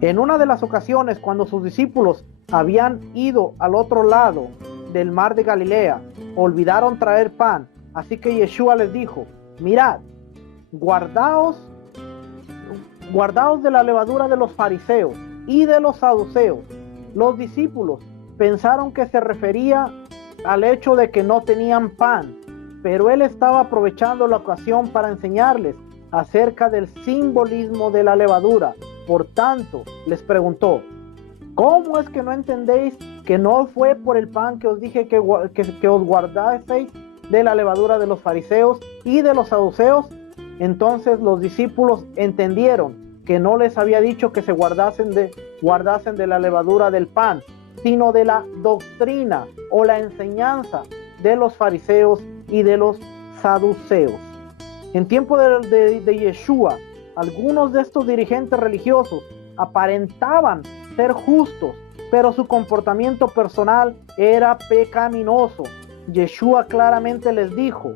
En una de las ocasiones, cuando sus discípulos habían ido al otro lado del mar de Galilea, olvidaron traer pan, así que Yeshua les dijo: mirad, guardaos de la levadura de los fariseos y de los saduceos. Los discípulos pensaron que se refería al hecho de que no tenían pan, pero él estaba aprovechando la ocasión para enseñarles acerca del simbolismo de la levadura. Por tanto, les preguntó: ¿cómo es que no entendéis que no fue por el pan que os dije que os guardaseis de la levadura de los fariseos y de los saduceos? Entonces los discípulos entendieron que no les había dicho que se guardasen de la levadura del pan, sino de la doctrina o la enseñanza de los fariseos y de los saduceos. En tiempo de Yeshua, algunos de estos dirigentes religiosos aparentaban ser justos, pero su comportamiento personal era pecaminoso. Yeshua claramente les dijo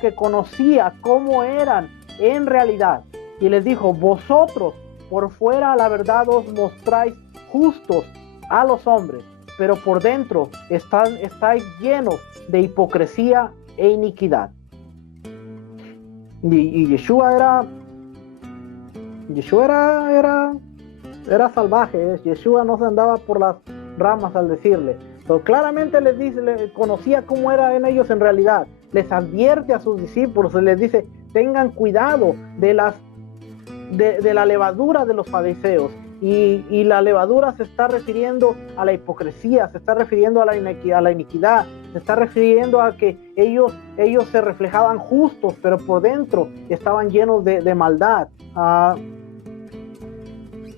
que conocía cómo eran en realidad. Y les dijo: vosotros por fuera, la verdad, os mostráis justos a los hombres, pero por dentro estáis llenos de hipocresía e iniquidad. Y Yeshua era salvaje. Yeshua no se andaba por las ramas al decirle. Pero claramente les dice, conocía cómo era en ellos en realidad. Les advierte a sus discípulos, les dice: tengan cuidado de la levadura de los fariseos. Y la levadura se está refiriendo a la hipocresía, se está refiriendo a la iniquidad, se está refiriendo a que ellos se reflejaban justos, pero por dentro estaban llenos de maldad.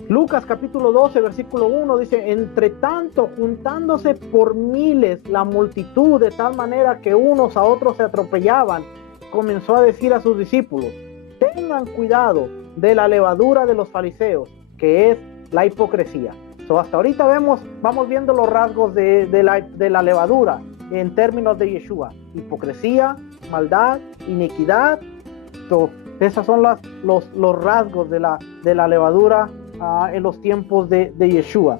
Lucas capítulo 12, versículo 1 dice: entre tanto, juntándose por miles la multitud, de tal manera que unos a otros se atropellaban, comenzó a decir a sus discípulos: tengan cuidado de la levadura de los fariseos, que es la hipocresía. Hasta ahorita vamos viendo los rasgos de la levadura en términos de Yeshua: hipocresía, maldad, iniquidad. Esos son los rasgos de la levadura en los tiempos de Yeshua.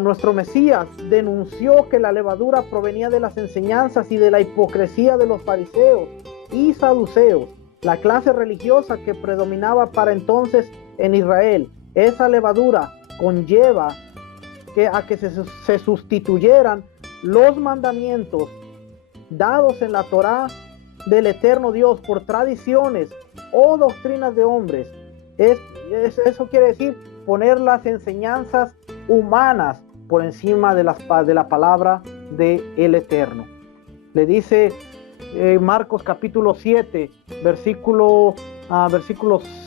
Nuestro Mesías denunció que la levadura provenía de las enseñanzas y de la hipocresía de los fariseos y saduceos, la clase religiosa que predominaba para entonces en Israel. Esa levadura conlleva a que se sustituyeran los mandamientos dados en la Torá del eterno Dios por tradiciones o doctrinas de hombres. Eso quiere decir poner las enseñanzas humanas por encima de la palabra del Eterno. Le dice Marcos capítulo 7, versículos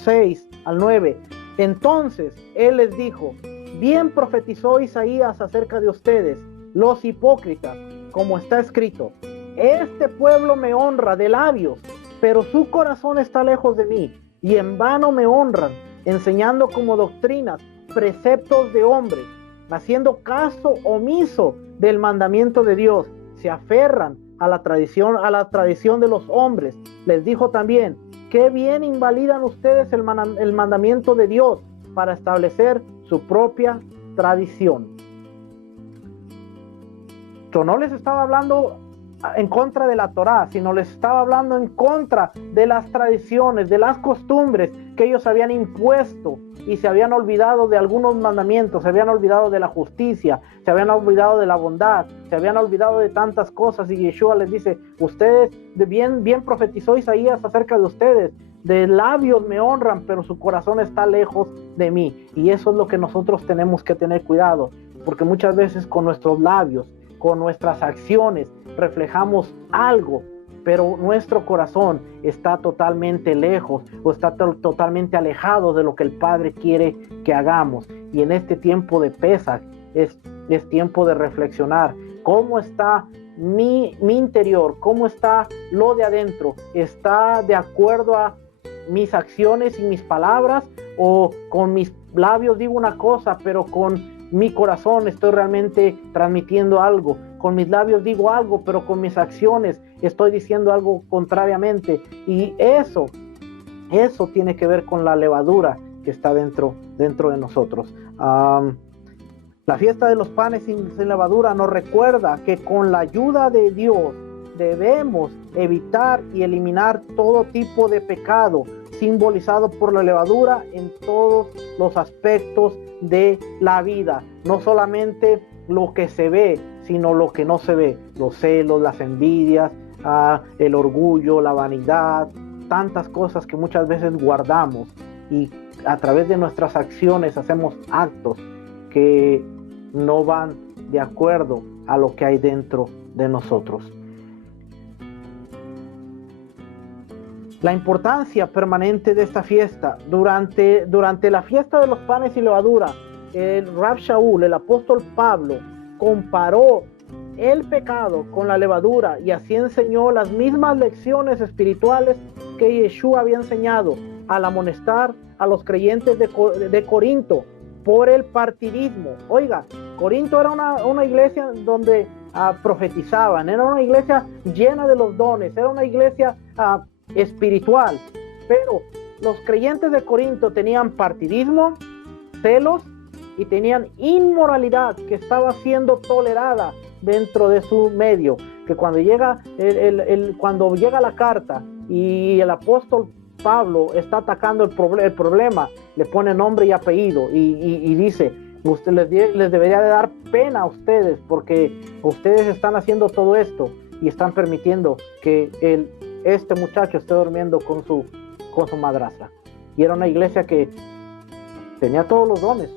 6 al 9. Entonces él les dijo: bien profetizó Isaías acerca de ustedes, los hipócritas, como está escrito: este pueblo me honra de labios, pero su corazón está lejos de mí, y en vano me honran, enseñando como doctrinas preceptos de hombres, haciendo caso omiso del mandamiento de Dios. Se aferran a la tradición de los hombres. Les dijo también: qué bien invalidan ustedes el mandamiento de Dios para establecer su propia tradición. No les estaba hablando en contra de la Torá, sino les estaba hablando en contra de las tradiciones, de las costumbres que ellos habían impuesto, y se habían olvidado de algunos mandamientos, se habían olvidado de la justicia, se habían olvidado de la bondad, se habían olvidado de tantas cosas. Y Yeshua les dice: ustedes, bien profetizó Isaías acerca de ustedes, de labios me honran, pero su corazón está lejos de mí. Y eso es lo que nosotros tenemos que tener cuidado, porque muchas veces con nuestros labios, con nuestras acciones, reflejamos algo, pero nuestro corazón está totalmente lejos o está totalmente alejado de lo que el Padre quiere que hagamos. Y en este tiempo de Pesaj es tiempo de reflexionar cómo está mi interior, cómo está lo de adentro. ¿Está de acuerdo a mis acciones y mis palabras, o con mis labios digo una cosa, pero con mi corazón estoy realmente transmitiendo algo? Con mis labios digo algo, pero con mis acciones estoy diciendo algo contrariamente. Y eso tiene que ver con la levadura que está dentro de nosotros. La fiesta de los panes sin levadura nos recuerda que con la ayuda de Dios debemos evitar y eliminar todo tipo de pecado simbolizado por la levadura en todos los aspectos de la vida, no solamente lo que se ve, sino lo que no se ve: los celos, las envidias, el orgullo, la vanidad, tantas cosas que muchas veces guardamos, y a través de nuestras acciones hacemos actos que no van de acuerdo a lo que hay dentro de nosotros. La importancia permanente de esta fiesta: durante la fiesta de los panes y levadura el Rab Shaul, el apóstol Pablo, comparó el pecado con la levadura y así enseñó las mismas lecciones espirituales que Yeshua había enseñado al amonestar a los creyentes de Corinto por el partidismo. Oiga, Corinto era una iglesia donde profetizaban, era una iglesia llena de los dones, era una iglesia espiritual, pero los creyentes de Corinto tenían partidismo, celos y tenían inmoralidad que estaba siendo tolerada dentro de su medio, que cuando llega cuando llega la carta y el apóstol Pablo está atacando el problema, le pone nombre y apellido y dice, les debería de dar pena a ustedes porque ustedes están haciendo todo esto y están permitiendo que este muchacho esté durmiendo con su madrastra. Y era una iglesia que tenía todos los dones,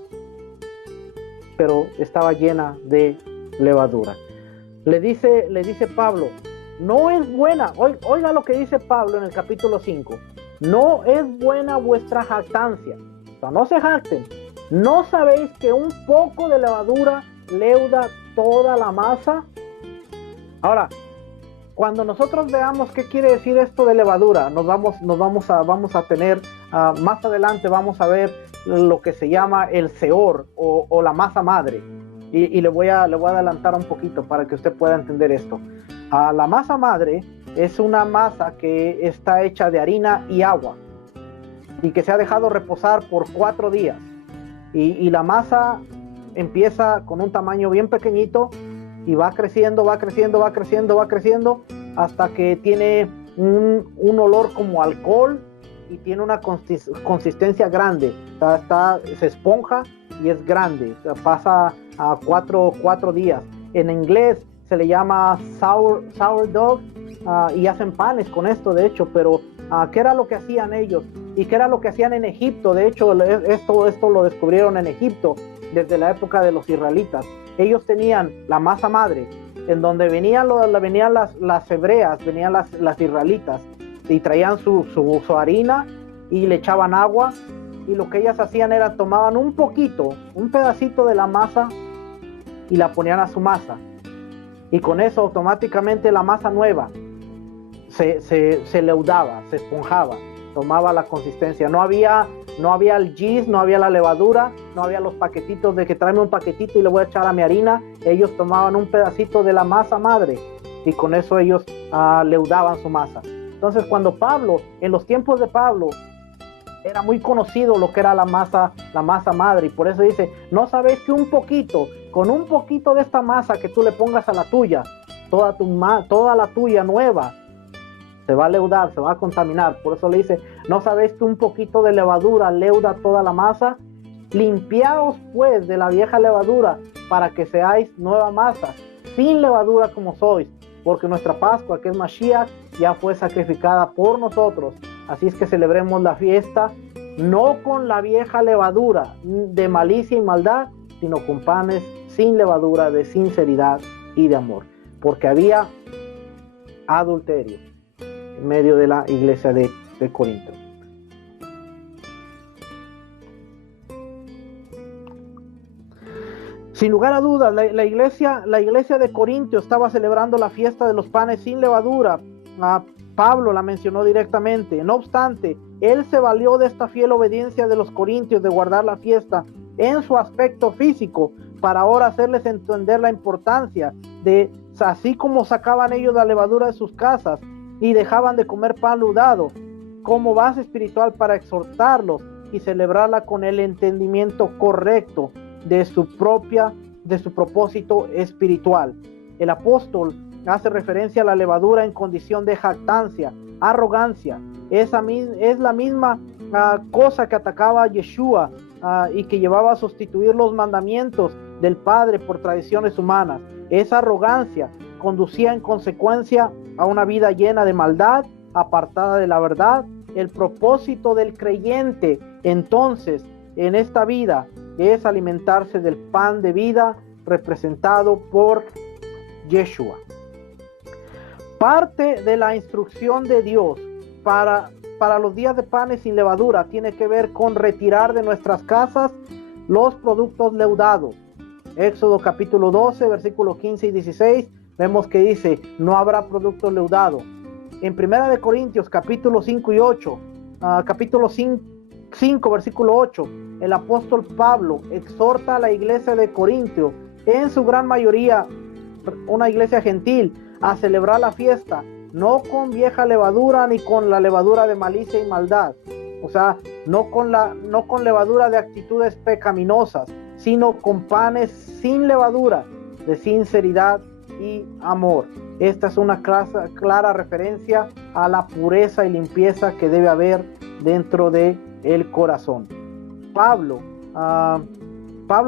pero estaba llena de levadura. Le dice Pablo, no es buena, oiga lo que dice Pablo en el capítulo 5, no es buena vuestra jactancia, o sea, no se jacten, ¿no sabéis que un poco de levadura leuda toda la masa? Ahora, cuando nosotros veamos qué quiere decir esto de levadura, vamos a tener, más adelante vamos a ver lo que se llama el seor o la masa madre. Y le voy a adelantar un poquito para que usted pueda entender esto. La masa madre es una masa que está hecha de harina y agua y que se ha dejado reposar por 4 días. Y la masa empieza con un tamaño bien pequeñito y va creciendo hasta que tiene un olor como alcohol y tiene una consistencia grande. Se esponja y es grande. Pasa a 4 días. En inglés se le llama sourdough y hacen panes con esto, de hecho, pero ¿qué era lo que hacían ellos? ¿Y qué era lo que hacían en Egipto? De hecho, esto lo descubrieron en Egipto desde la época de los israelitas. Ellos tenían la masa madre, en donde venían las hebreas, venían las israelitas, y traían su harina y le echaban agua, y lo que ellas hacían era tomaban un pedacito de la masa y la ponían a su masa, y con eso automáticamente la masa nueva se leudaba, se esponjaba, tomaba la consistencia. No había el yeast, no había la levadura, no había los paquetitos de que tráeme un paquetito y le voy a echar a mi harina. Ellos tomaban un pedacito de la masa madre y con eso ellos leudaban su masa. Entonces, cuando Pablo, en los tiempos de Pablo, era muy conocido lo que era la masa madre, y por eso dice, ¿no sabéis que con un poquito de esta masa que tú le pongas a la tuya, toda la tuya nueva, se va a leudar, se va a contaminar? Por eso le dice, ¿no sabéis que un poquito de levadura leuda toda la masa? Limpiaos pues de la vieja levadura, para que seáis nueva masa, sin levadura como sois, porque nuestra Pascua, que es Mashiach, ya fue sacrificada por nosotros. Así es que celebremos la fiesta, no con la vieja levadura de malicia y maldad, sino con panes sin levadura, de sinceridad y de amor, porque había adulterio en medio de la iglesia de Corinto. Sin lugar a dudas, la iglesia de Corinto estaba celebrando la fiesta de los panes sin levadura. Pablo la mencionó directamente. No obstante, él se valió de esta fiel obediencia de los corintios de guardar la fiesta en su aspecto físico, para ahora hacerles entender la importancia de, así como sacaban ellos la levadura de sus casas y dejaban de comer pan leudado, como base espiritual para exhortarlos y celebrarla con el entendimiento correcto de su propósito espiritual. El apóstol hace referencia a la levadura en condición de jactancia, arrogancia. Es la misma cosa que atacaba a Yeshua y que llevaba a sustituir los mandamientos del Padre por tradiciones humanas. Esa arrogancia conducía en consecuencia a una vida llena de maldad, apartada de la verdad. El propósito del creyente entonces en esta vida es alimentarse del pan de vida representado por Yeshua. Parte de la instrucción de Dios para los días de panes sin levadura tiene que ver con retirar de nuestras casas los productos leudados. Éxodo capítulo 12, versículos 15 y 16, vemos que dice, no habrá productos leudados. En Primera de Corintios capítulo 5 y 8, capítulo 5, versículo 8, el apóstol Pablo exhorta a la iglesia de Corintio, en su gran mayoría una iglesia gentil, a celebrar la fiesta, no con vieja levadura ni con la levadura de malicia y maldad. O sea, no con levadura de actitudes pecaminosas, sino con panes sin levadura, de sinceridad y amor. Esta es una clara referencia a la pureza y limpieza que debe haber dentro de el corazón. Pablo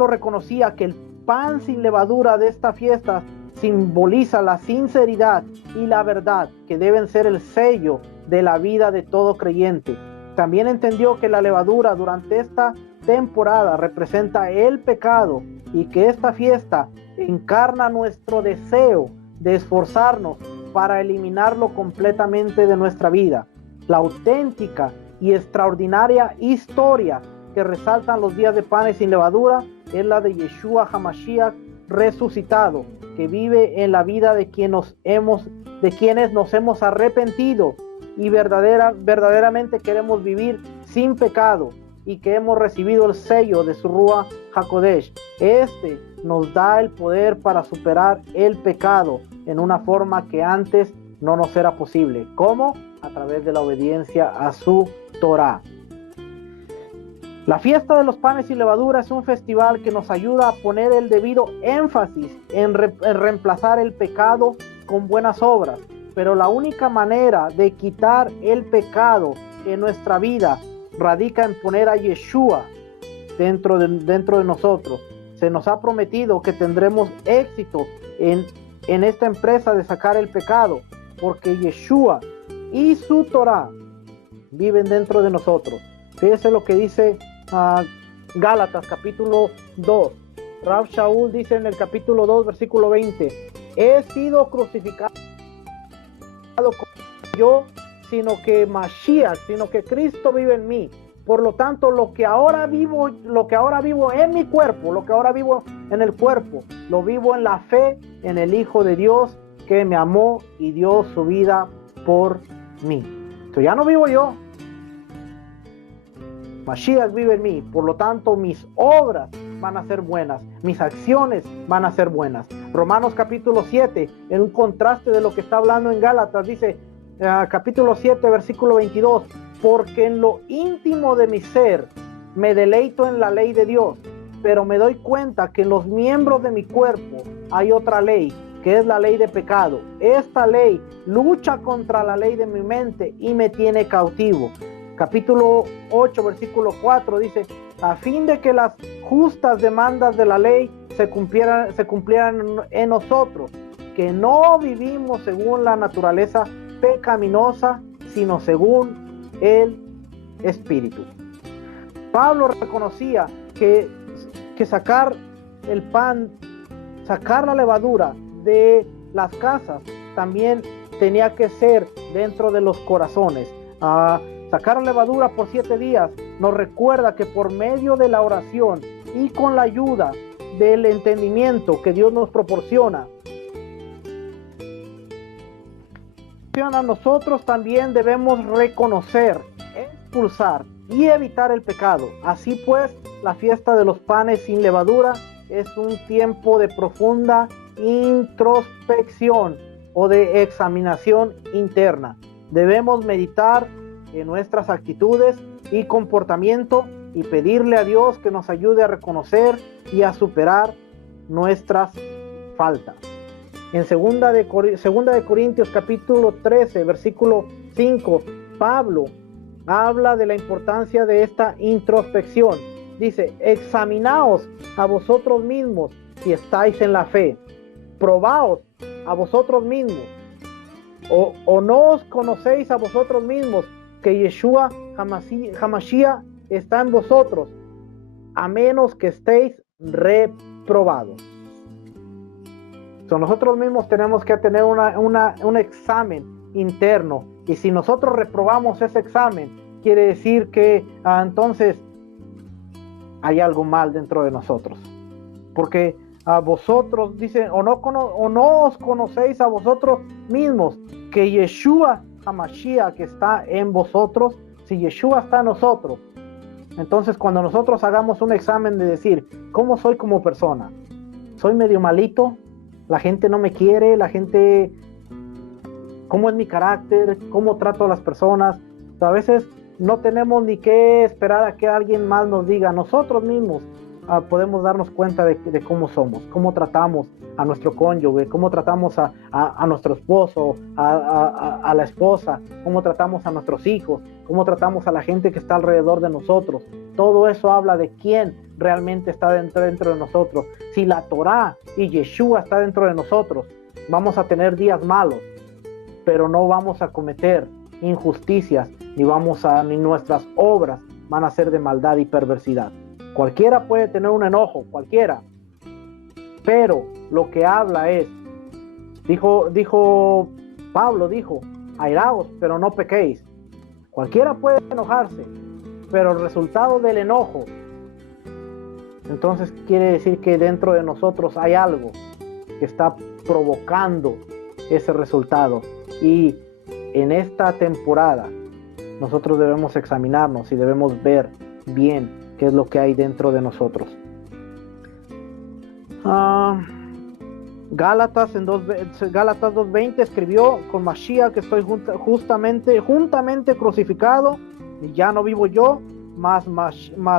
reconocía que el pan sin levadura de esta fiesta simboliza la sinceridad y la verdad, que deben ser el sello de la vida de todo creyente. También entendió que la levadura durante esta temporada representa el pecado y que esta fiesta encarna nuestro deseo de esforzarnos para eliminarlo completamente de nuestra vida. La auténtica y extraordinaria historia que resaltan los días de panes sin levadura es la de Yeshua HaMashiach resucitado, que vive en la vida de quienes nos hemos arrepentido y verdaderamente queremos vivir sin pecado, y que hemos recibido el sello de su Ruach HaKodesh. Este nos da el poder para superar el pecado en una forma que antes no nos era posible. ¿Cómo? A través de la obediencia a su Torah. La fiesta de los panes sin levadura es un festival que nos ayuda a poner el debido énfasis en reemplazar el pecado con buenas obras. Pero la única manera de quitar el pecado en nuestra vida radica en poner a Yeshua dentro de nosotros. Se nos ha prometido que tendremos éxito en esta empresa de sacar el pecado, porque Yeshua y su Torah viven dentro de nosotros. Fíjese lo que dice Gálatas capítulo 2. Rav Shaul dice en el capítulo 2 versículo 20: he sido crucificado yo, sino que Cristo vive en mí. Por lo tanto, lo que ahora vivo en mi cuerpo, lo que ahora vivo en el cuerpo, lo vivo en la fe en el Hijo de Dios que me amó y dio su vida por mí. Entonces ya no vivo yo, Mashiach vive en mí. Por lo tanto, mis obras van a ser buenas, mis acciones van a ser buenas. Romanos capítulo 7, en un contraste de lo que está hablando en Gálatas, dice capítulo 7 versículo 22: porque en lo íntimo de mi ser me deleito en la ley de Dios, pero me doy cuenta que en los miembros de mi cuerpo hay otra ley, que es la ley de pecado. Esta ley lucha contra la ley de mi mente y me tiene cautivo. Capítulo 8 versículo 4 dice: a fin de que las justas demandas de la ley se cumplieran en nosotros, que no vivimos según la naturaleza pecaminosa, sino según el Espíritu. Pablo reconocía que sacar el pan, sacar la levadura de las casas, también tenía que ser dentro de los corazones. Sacar la levadura por 7 días nos recuerda que por medio de la oración y con la ayuda del entendimiento que Dios nos proporciona, nosotros también debemos reconocer, expulsar y evitar el pecado. Así pues, la fiesta de los panes sin levadura es un tiempo de profunda introspección o de examinación interna. Debemos meditar en nuestras actitudes y comportamiento y pedirle a Dios que nos ayude a reconocer y a superar nuestras faltas. En segunda de Corintios capítulo 13 versículo 5, Pablo habla de la importancia de esta introspección. Dice: examinaos a vosotros mismos si estáis en la fe, probaos a vosotros mismos, o no os conocéis a vosotros mismos que Yeshua HaMashiach está en vosotros, a menos que estéis reprobados. Nosotros mismos tenemos que tener un examen interno, y si nosotros reprobamos ese examen, quiere decir que entonces hay algo mal dentro de nosotros. Porque a vosotros, dice, o no os conocéis a vosotros mismos, que Yeshua HaMashiach que está en vosotros. Si Yeshua está en nosotros, entonces cuando nosotros hagamos un examen de decir, ¿cómo soy como persona? ¿Soy medio malito? ¿La gente no me quiere? ¿La gente... ¿Cómo es mi carácter? ¿Cómo trato a las personas? A veces no tenemos ni que esperar a que alguien más nos diga. Nosotros mismos podemos darnos cuenta de cómo somos, cómo tratamos a nuestro cónyuge, cómo tratamos a nuestro esposo, a la esposa, cómo tratamos a nuestros hijos, cómo tratamos a la gente que está alrededor de nosotros. Todo eso habla de quién realmente está dentro de nosotros. Si la Torá y Yeshua está dentro de nosotros, vamos a tener días malos, pero no vamos a cometer injusticias, ni nuestras obras van a ser de maldad y perversidad. Cualquiera puede tener un enojo, cualquiera, pero lo que habla es, Pablo dijo, airaos, pero no pequéis. Cualquiera puede enojarse, pero el resultado del enojo, entonces quiere decir que dentro de nosotros hay algo que está provocando ese resultado. Y en esta temporada nosotros debemos examinarnos y debemos ver bien qué es lo que hay dentro de nosotros. Gálatas 2:20 escribió, con Mashiach que estoy juntamente crucificado, y ya no vivo yo, mas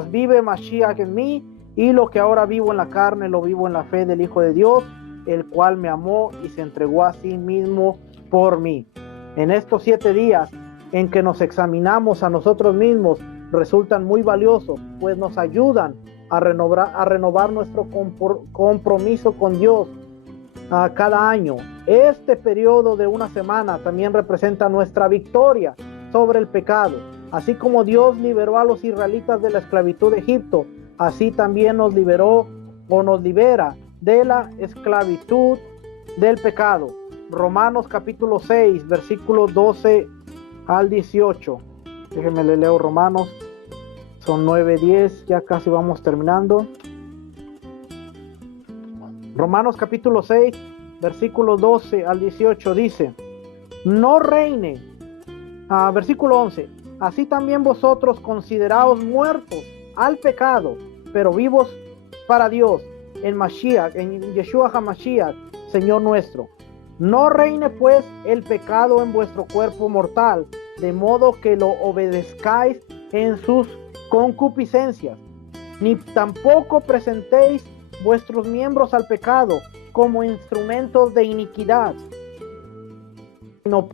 vive Mashiach en mí, y lo que ahora vivo en la carne lo vivo en la fe del Hijo de Dios, el cual me amó y se entregó a sí mismo por mí. En estos 7 días en que nos examinamos a nosotros mismos, resultan muy valiosos, pues nos ayudan a renovar nuestro compromiso con Dios cada año. Este periodo de una semana también representa nuestra victoria sobre el pecado. Así como Dios liberó a los israelitas de la esclavitud de Egipto, así también nos liberó o nos libera de la esclavitud del pecado. Romanos capítulo 6, versículos 12 al 18. Déjenme le leo Romanos. Son 9:10, ya casi vamos terminando. Romanos capítulo 6, versículos 12 al 18 dice, no reine. Versículo 11, así también vosotros consideraos muertos al pecado, pero vivos para Dios, en Mashiach, en Yeshua HaMashiach, Señor nuestro. No reine pues el pecado en vuestro cuerpo mortal, de modo que lo obedezcáis en sus concupiscencias, ni tampoco presentéis vuestros miembros al pecado como instrumentos de iniquidad, sino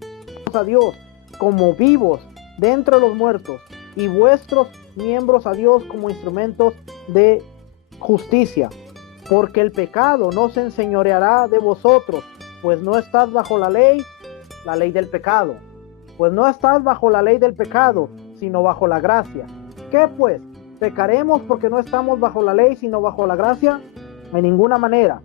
a Dios como vivos dentro de los muertos, y vuestros miembros a Dios como instrumentos de justicia, porque el pecado no se enseñoreará de vosotros, pues no estás bajo la ley del pecado. Pues no estás bajo la ley del pecado, sino bajo la gracia. ¿Qué pues? ¿Pecaremos porque no estamos bajo la ley, sino bajo la gracia? En ninguna manera.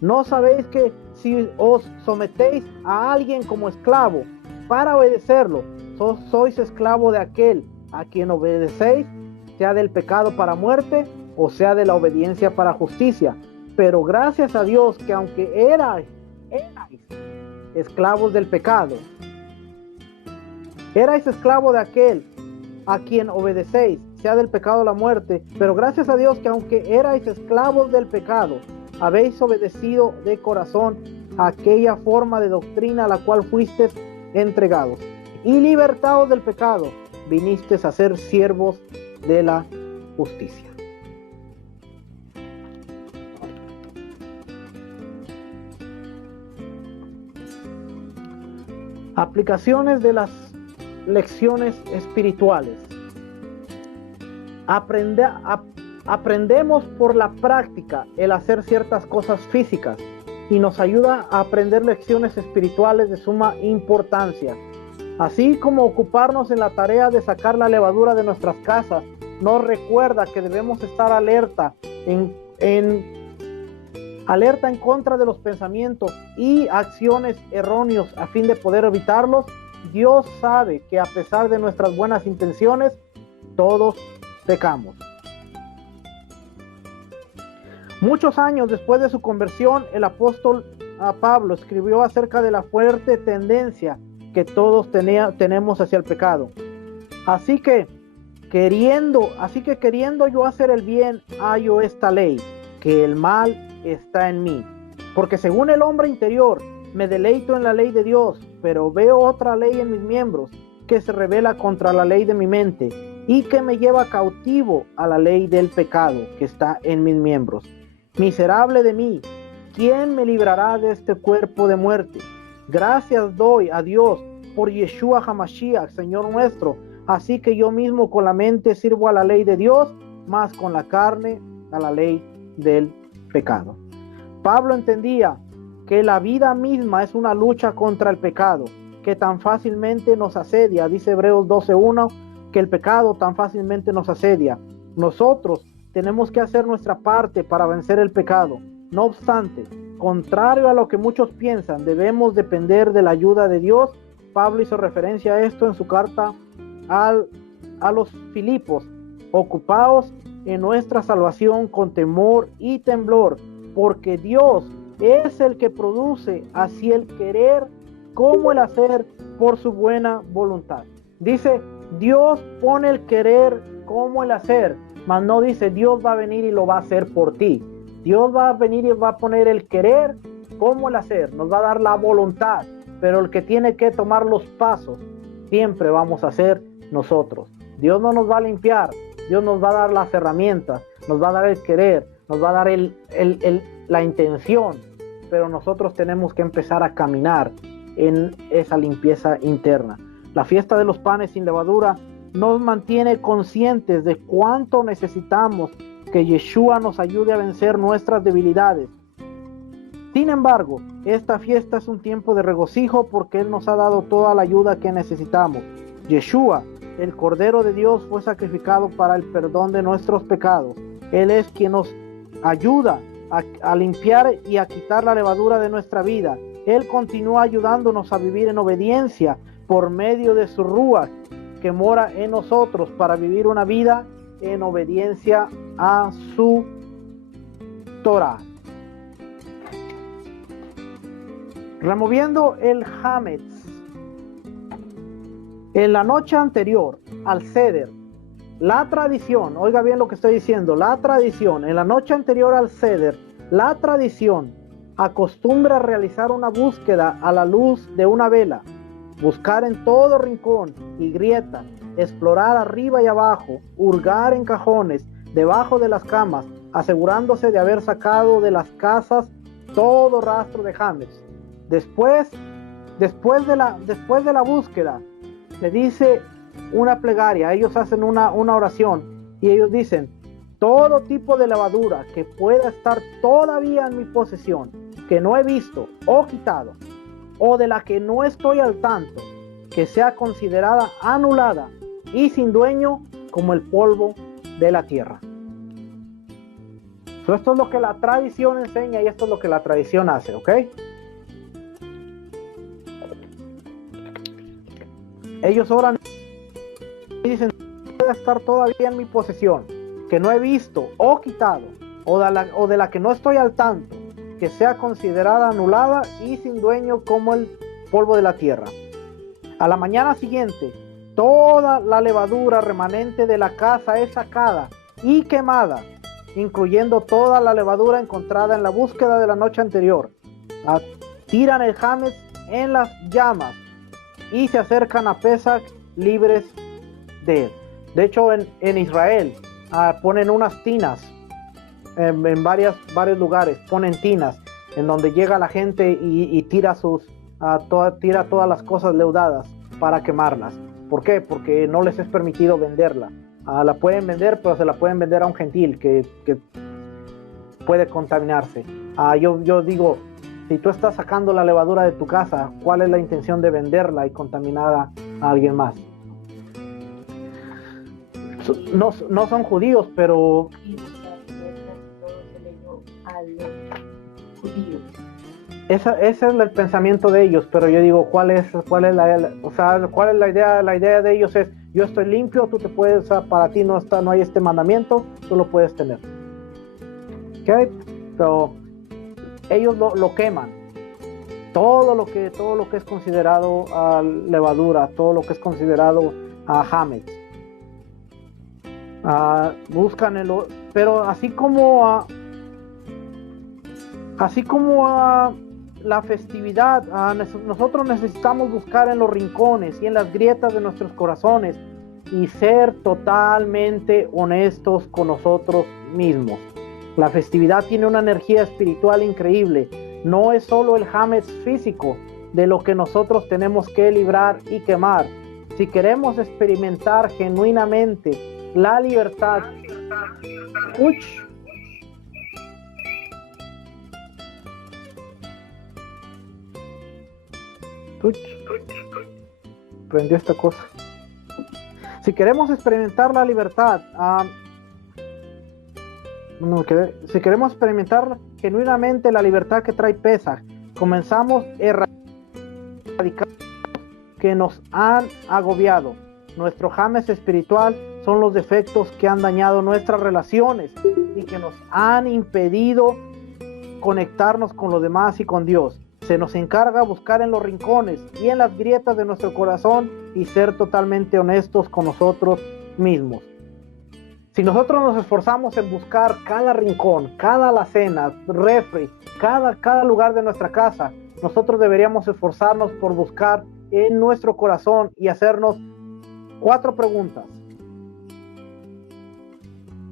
¿No sabéis que si os sometéis a alguien como esclavo para obedecerlo, sois esclavo de aquel a quien obedecéis, sea del pecado para muerte o sea de la obediencia para justicia? Pero gracias a Dios que aunque erais esclavos del pecado, erais esclavo de aquel a quien obedecéis, sea del pecado a la muerte, pero gracias a Dios que aunque erais esclavos del pecado, habéis obedecido de corazón a aquella forma de doctrina a la cual fuisteis entregados, y libertados del pecado, vinisteis a ser siervos de la justicia. Aplicaciones de las lecciones espirituales. Aprendemos por la práctica el hacer ciertas cosas físicas y nos ayuda a aprender lecciones espirituales de suma importancia. Así como ocuparnos en la tarea de sacar la levadura de nuestras casas, nos recuerda que debemos estar alerta en contra de los pensamientos y acciones erróneos a fin de poder evitarlos. Dios sabe que a pesar de nuestras buenas intenciones, todos pecamos. Muchos años después de su conversión, el apóstol Pablo escribió acerca de la fuerte tendencia que todos tenemos hacia el pecado. Así que queriendo yo hacer el bien, hallo esta ley, que el mal está en mí. Porque según el hombre interior, me deleito en la ley de Dios, pero veo otra ley en mis miembros, que se rebela contra la ley de mi mente, y que me lleva cautivo a la ley del pecado que está en mis miembros. Miserable de mí, ¿quién me librará de este cuerpo de muerte? Gracias doy a Dios por Yeshua HaMashiach, Señor nuestro. Así que yo mismo con la mente sirvo a la ley de Dios, más con la carne a la ley del pecado. Pablo entendía que la vida misma es una lucha contra el pecado, que tan fácilmente nos asedia. Dice Hebreos 12:1, que el pecado tan fácilmente nos asedia. Nosotros tenemos que hacer nuestra parte para vencer el pecado. No obstante, contrario a lo que muchos piensan, debemos depender de la ayuda de Dios. Pablo hizo referencia a esto en su carta a los Filipos. Ocupaos en nuestra salvación con temor y temblor, porque Dios es el que produce así el querer como el hacer por su buena voluntad. Dice, Dios pone el querer como el hacer, mas no dice Dios va a venir y lo va a hacer por ti. Dios va a venir y va a poner el querer como el hacer, nos va a dar la voluntad, pero el que tiene que tomar los pasos siempre vamos a ser nosotros. Dios no nos va a limpiar, Dios nos va a dar las herramientas, nos va a dar el querer, nos va a dar la intención, pero nosotros tenemos que empezar a caminar en esa limpieza interna. La fiesta de los panes sin levadura nos mantiene conscientes de cuánto necesitamos que Yeshua nos ayude a vencer nuestras debilidades. Sin embargo, esta fiesta es un tiempo de regocijo porque Él nos ha dado toda la ayuda que necesitamos. Yeshua, el Cordero de Dios, fue sacrificado para el perdón de nuestros pecados. Él es quien nos ayuda a limpiar y a quitar la levadura de nuestra vida. Él continúa ayudándonos a vivir en obediencia por medio de su Ruach que mora en nosotros para vivir una vida en obediencia a su Torah. Removiendo el Hametz. En la noche anterior al Seder, la tradición, oiga bien lo que estoy diciendo, la tradición, en la noche anterior al Seder, la tradición acostumbra a realizar una búsqueda a la luz de una vela, buscar en todo rincón y grieta, explorar arriba y abajo, hurgar en cajones, debajo de las camas, asegurándose de haber sacado de las casas todo rastro de Hametz. Después de la búsqueda, se dice una plegaria, ellos hacen una oración y ellos dicen, todo tipo de levadura que pueda estar todavía en mi posesión, que no he visto o quitado, o de la que no estoy al tanto, que sea considerada anulada y sin dueño como el polvo de la tierra. Esto es lo que la tradición enseña y esto es lo que la tradición hace, ¿ok? Ellos oran y dicen, puede estar todavía en mi posesión, que no he visto o quitado, o de la que no estoy al tanto, que sea considerada anulada y sin dueño como el polvo de la tierra. A la mañana siguiente, toda la levadura remanente de la casa es sacada y quemada, incluyendo toda la levadura encontrada en la búsqueda de la noche anterior. Tiran el Hametz en las llamas y se acercan a Pesach libres de él. De hecho, en Israel ponen unas tinas en varios lugares, ponen tinas en donde llega la gente y tira todas las cosas leudadas para quemarlas. ¿Por qué? Porque no les es permitido venderla. La pueden vender, pero se la pueden vender a un gentil que puede contaminarse. Yo digo, si tú estás sacando la levadura de tu casa, ¿cuál es la intención de venderla y contaminarla a alguien más? No son judíos, pero ese es el pensamiento de ellos, pero yo digo, ¿cuál es la idea? La idea de ellos es, yo estoy limpio, tú te puedes, para ti no hay este mandamiento, tú lo puedes tener. ¿Okay? pero ellos lo queman. Todo lo que es considerado levadura, todo lo que es considerado hametz. Buscan pero así como la festividad, nosotros necesitamos buscar en los rincones y en las grietas de nuestros corazones y ser totalmente honestos con nosotros mismos. La festividad tiene una energía espiritual increíble. No es solo el hametz físico de lo que nosotros tenemos que librar y quemar. Si queremos experimentar genuinamente la libertad, prendió esta cosa. Si queremos experimentar la libertad, si queremos experimentar genuinamente la libertad que trae Pesaj, comenzamos a erradicar que nos han agobiado. Nuestro hametz espiritual son los defectos que han dañado nuestras relaciones y que nos han impedido conectarnos con los demás y con Dios. Se nos encarga buscar en los rincones y en las grietas de nuestro corazón y ser totalmente honestos con nosotros mismos. Si nosotros nos esforzamos en buscar cada rincón, cada alacena, refri, cada lugar de nuestra casa, nosotros deberíamos esforzarnos por buscar en nuestro corazón y hacernos 4 preguntas.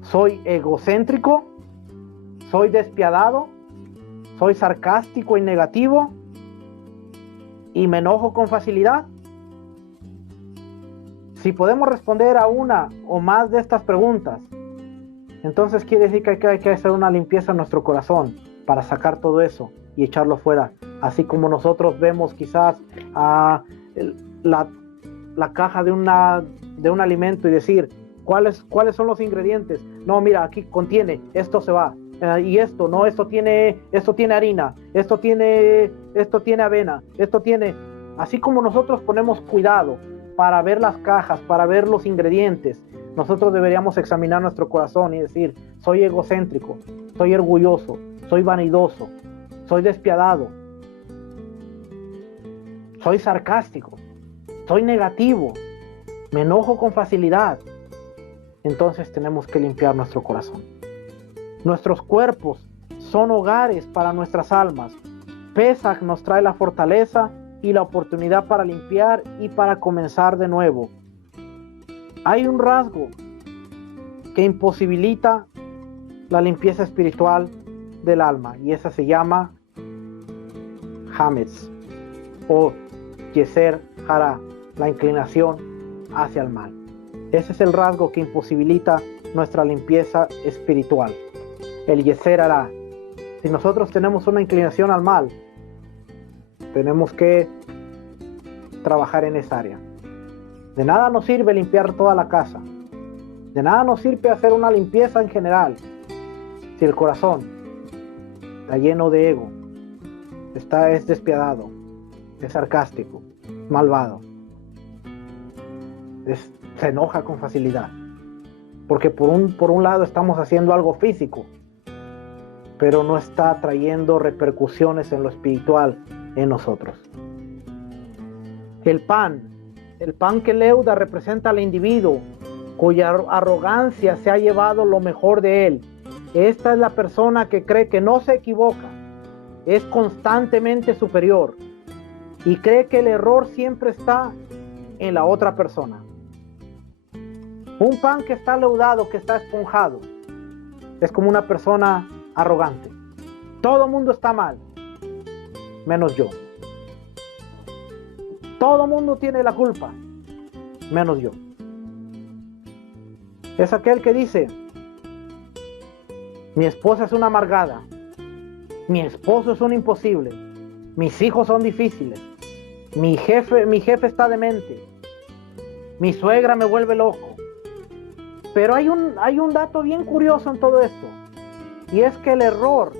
¿Soy egocéntrico? ¿Soy despiadado? ¿Soy sarcástico y negativo? ¿Y me enojo con facilidad? Si podemos responder a una o más de estas preguntas, entonces quiere decir que hay que hacer una limpieza en nuestro corazón para sacar todo eso y echarlo fuera. Así como nosotros vemos quizás la caja de un alimento y decir, ¿cuáles son los ingredientes? No, mira, aquí contiene, esto se va. Y esto, no, esto tiene harina, esto tiene avena, esto tiene... Así como nosotros ponemos cuidado para ver las cajas, para ver los ingredientes, nosotros deberíamos examinar nuestro corazón y decir, soy egocéntrico, soy orgulloso, soy vanidoso, soy despiadado, soy sarcástico, soy negativo, me enojo con facilidad. Entonces tenemos que limpiar nuestro corazón. Nuestros cuerpos son hogares para nuestras almas. Pesaj nos trae la fortaleza y la oportunidad para limpiar y para comenzar de nuevo. Hay un rasgo que imposibilita la limpieza espiritual del alma y esa se llama hametz o yeser hara, la inclinación hacia el mal. Ese es el rasgo que imposibilita nuestra limpieza espiritual, el yeser hara. Si nosotros tenemos una inclinación al mal, tenemos que trabajar en esa área. De nada nos sirve limpiar toda la casa. De nada nos sirve hacer una limpieza en general si el corazón está lleno de ego, es despiadado, es sarcástico, malvado, se enoja con facilidad. Porque por un lado estamos haciendo algo físico, pero no está trayendo repercusiones en lo espiritual en nosotros. El pan que leuda representa al individuo cuya arrogancia se ha llevado lo mejor de él. Esta es la persona que cree que no se equivoca, es constantemente superior y cree que el error siempre está en la otra persona. Un pan que está leudado, que está esponjado, es como una persona arrogante. Todo el mundo está mal, menos yo. Todo el mundo tiene la culpa, menos yo. Es aquel que dice, mi esposa es una amargada, mi esposo es un imposible, mis hijos son difíciles, mi jefe está demente, mi suegra me vuelve loco. Pero hay un dato bien curioso en todo esto, y es que el error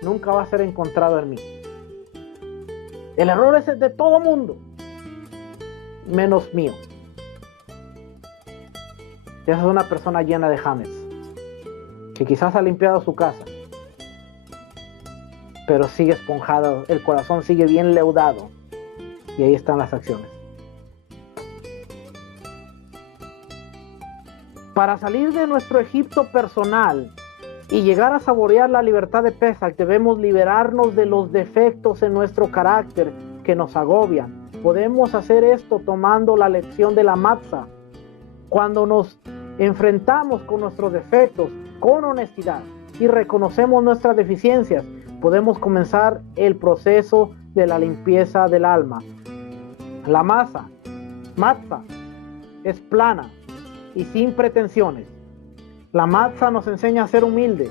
nunca va a ser encontrado en mí. El error es de todo mundo, menos mío. Esa es una persona llena de hametz, que quizás ha limpiado su casa, pero sigue esponjado, el corazón sigue bien leudado. Y ahí están las acciones. Para salir de nuestro Egipto personal y llegar a saborear la libertad de Pesach, debemos liberarnos de los defectos en nuestro carácter que nos agobian. Podemos hacer esto tomando la lección de la matzah. Cuando nos enfrentamos con nuestros defectos con honestidad y reconocemos nuestras deficiencias, podemos comenzar el proceso de la limpieza del alma. La matzah es plana y sin pretensiones. La matzah nos enseña a ser humildes.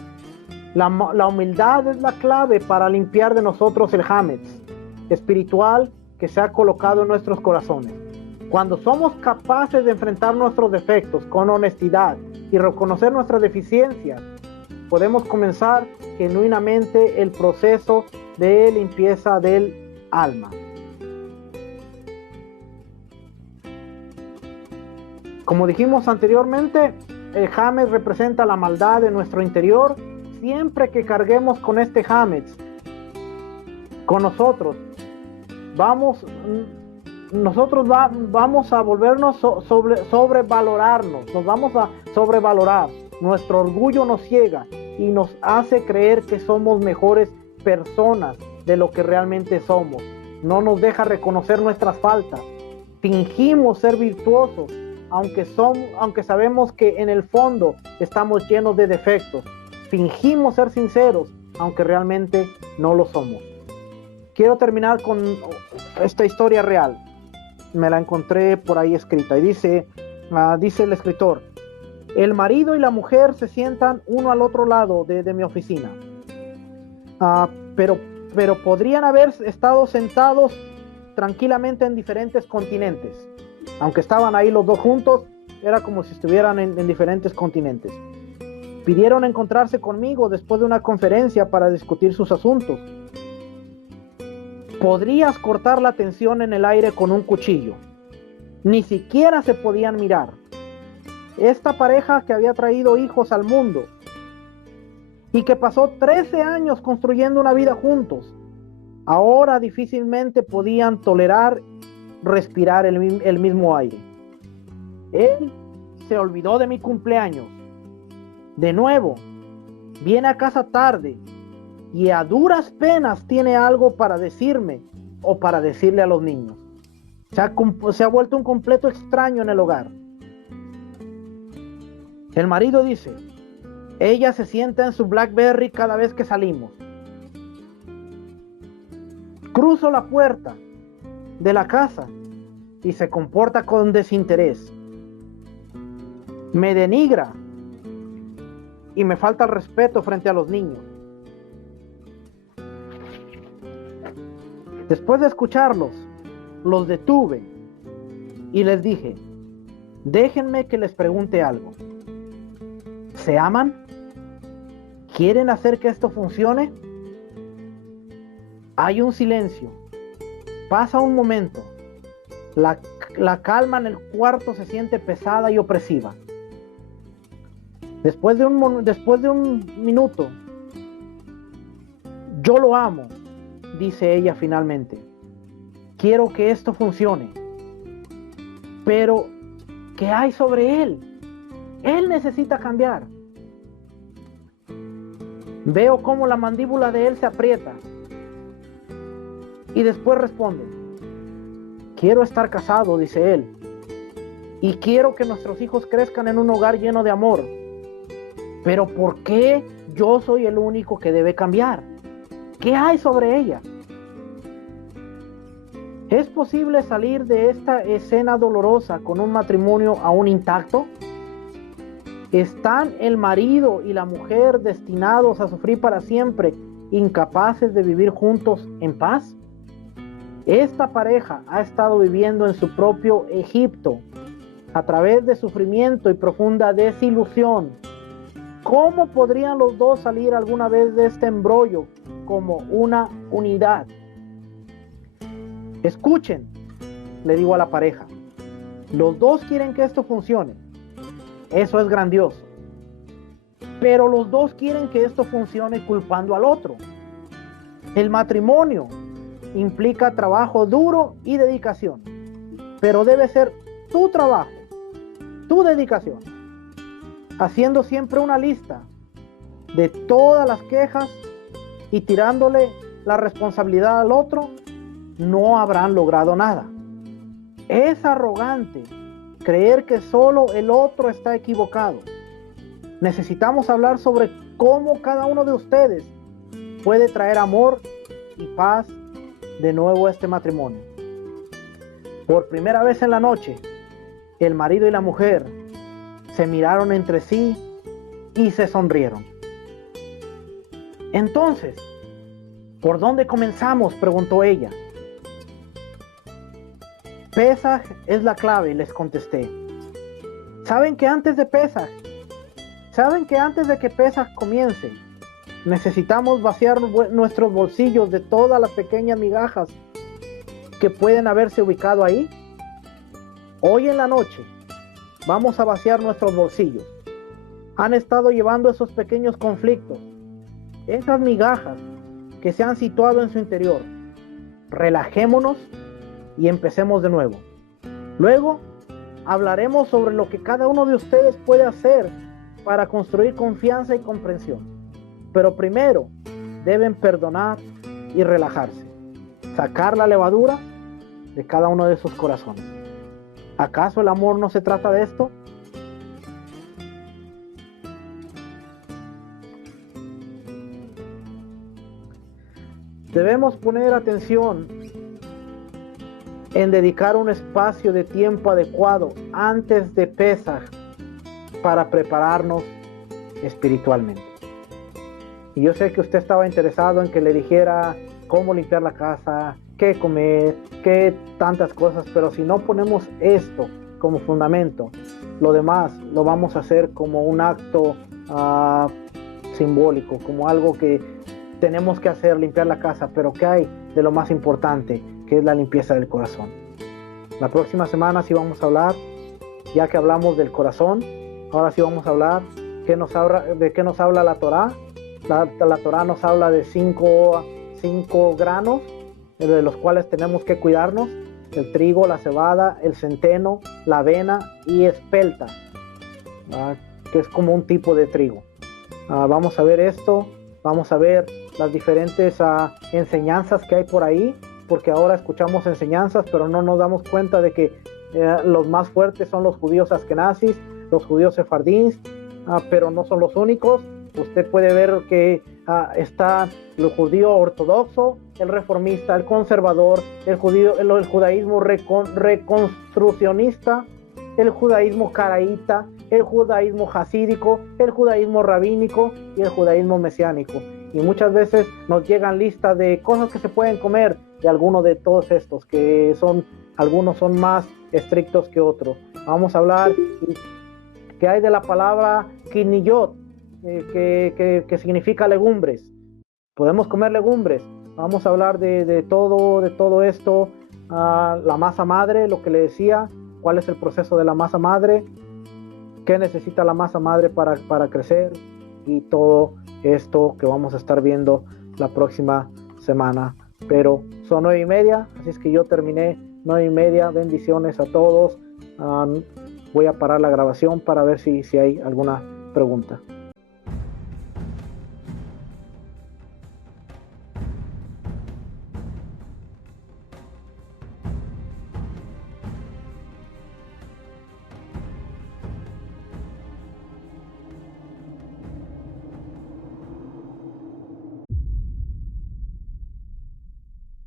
La humildad es la clave para limpiar de nosotros el hametz espiritual que se ha colocado en nuestros corazones. Cuando somos capaces de enfrentar nuestros defectos con honestidad y reconocer nuestras deficiencias, podemos comenzar genuinamente el proceso de limpieza del alma. Como dijimos anteriormente, el hametz representa la maldad de nuestro interior. Siempre que carguemos con este hametz con nosotros, vamos a volvernos sobrevalorarnos, nos vamos a sobrevalorar. Nuestro orgullo nos ciega y nos hace creer que somos mejores personas de lo que realmente somos. No nos deja reconocer nuestras faltas. Fingimos ser virtuosos, aunque sabemos que en el fondo estamos llenos de defectos. Fingimos ser sinceros, aunque realmente no lo somos. Quiero terminar con esta historia real. Me la encontré por ahí escrita y dice el escritor: el marido y la mujer se sientan uno al otro lado de mi oficina, pero podrían haber estado sentados tranquilamente en diferentes continentes. Aunque estaban ahí los dos juntos, era como si estuvieran en diferentes continentes. Pidieron encontrarse conmigo después de una conferencia para discutir sus asuntos. Podrías cortar la tensión en el aire con un cuchillo. Ni siquiera se podían mirar. Esta pareja que había traído hijos al mundo y que pasó 13 años construyendo una vida juntos, ahora difícilmente podían tolerar respirar el mismo aire. Él se olvidó de mi cumpleaños. De nuevo, viene a casa tarde y a duras penas tiene algo para decirme o para decirle a los niños. Se ha vuelto un completo extraño en el hogar. El marido dice: ella se sienta en su BlackBerry cada vez que salimos. Cruzo la puerta de la casa y se comporta con desinterés. Me denigra y me falta el respeto frente a los niños. Después de escucharlos, los detuve y les dije: déjenme que les pregunte algo. ¿Se aman? ¿Quieren hacer que esto funcione? Hay un silencio. Pasa un momento. La calma en el cuarto se siente pesada y opresiva. Después de un minuto: yo lo amo, dice ella finalmente. Quiero que esto funcione. Pero, ¿qué hay sobre él? Él necesita cambiar. Veo cómo la mandíbula de él se aprieta. Y después responde: quiero estar casado, dice él. Y quiero que nuestros hijos crezcan en un hogar lleno de amor. Pero ¿por qué yo soy el único que debe cambiar? ¿Qué hay sobre ella? ¿Es posible salir de esta escena dolorosa con un matrimonio aún intacto? ¿Están el marido y la mujer destinados a sufrir para siempre, incapaces de vivir juntos en paz? Esta pareja ha estado viviendo en su propio Egipto a través de sufrimiento y profunda desilusión. ¿Cómo podrían los dos salir alguna vez de este embrollo como una unidad? Escuchen, le digo a la pareja. Los dos quieren que esto funcione. Eso es grandioso. Pero los dos quieren que esto funcione culpando al otro. El matrimonio implica trabajo duro y dedicación, pero debe ser tu trabajo, tu dedicación, haciendo siempre una lista de todas las quejas y tirándole la responsabilidad al otro, no habrán logrado nada. Es arrogante creer que solo el otro está equivocado. Necesitamos hablar sobre cómo cada uno de ustedes puede traer amor y paz de nuevo a este matrimonio. Por primera vez en la noche, el marido y la mujer se miraron entre sí y se sonrieron. Entonces, ¿por dónde comenzamos?, preguntó ella. Pesaj es la clave, les contesté. ¿Saben que antes de que Pesaj comience, necesitamos vaciar nuestros bolsillos de todas las pequeñas migajas que pueden haberse ubicado ahí? Hoy en la noche vamos a vaciar nuestros bolsillos. Han estado llevando esos pequeños conflictos, esas migajas que se han situado en su interior. Relajémonos y empecemos de nuevo. Luego hablaremos sobre lo que cada uno de ustedes puede hacer para construir confianza y comprensión. Pero primero deben perdonar y relajarse, sacar la levadura de cada uno de sus corazones. ¿Acaso el amor no se trata de esto? Debemos poner atención en dedicar un espacio de tiempo adecuado antes de Pesaj para prepararnos espiritualmente. Y yo sé que usted estaba interesado en que le dijera cómo limpiar la casa, qué comer, qué tantas cosas, pero si no ponemos esto como fundamento, lo demás lo vamos a hacer como un acto simbólico, como algo que tenemos que hacer, limpiar la casa, pero ¿qué hay de lo más importante, que es la limpieza del corazón? La próxima semana sí vamos a hablar, ya que hablamos del corazón, ahora sí vamos a hablar de qué nos habla la Torá. La Torá nos habla de cinco granos, de los cuales tenemos que cuidarnos: el trigo, la cebada, el centeno, la avena y espelta, que es como un tipo de trigo. Vamos a ver esto, vamos a ver las diferentes enseñanzas que hay por ahí, porque ahora escuchamos enseñanzas, pero no nos damos cuenta de que los más fuertes son los judíos askenazis, los judíos sefardíes, pero no son los únicos. Usted puede ver que está el judío ortodoxo, el reformista, el conservador, el judaísmo reconstruccionista, el judaísmo caraíta, el judaísmo jasídico, el judaísmo rabínico y el judaísmo mesiánico. Y muchas veces nos llegan listas de cosas que se pueden comer de alguno de todos estos, que algunos son más estrictos que otros. Vamos a hablar que hay de la palabra kiniyot, que significa legumbres. Podemos comer legumbres. Vamos a hablar de todo esto. La masa madre, lo que le decía, cuál es el proceso de la masa madre, qué necesita la masa madre para crecer, y todo esto que vamos a estar viendo la próxima semana. Pero son 9:30, así es que yo terminé 9:30. Bendiciones a todos. Voy a parar la grabación para ver si hay alguna pregunta.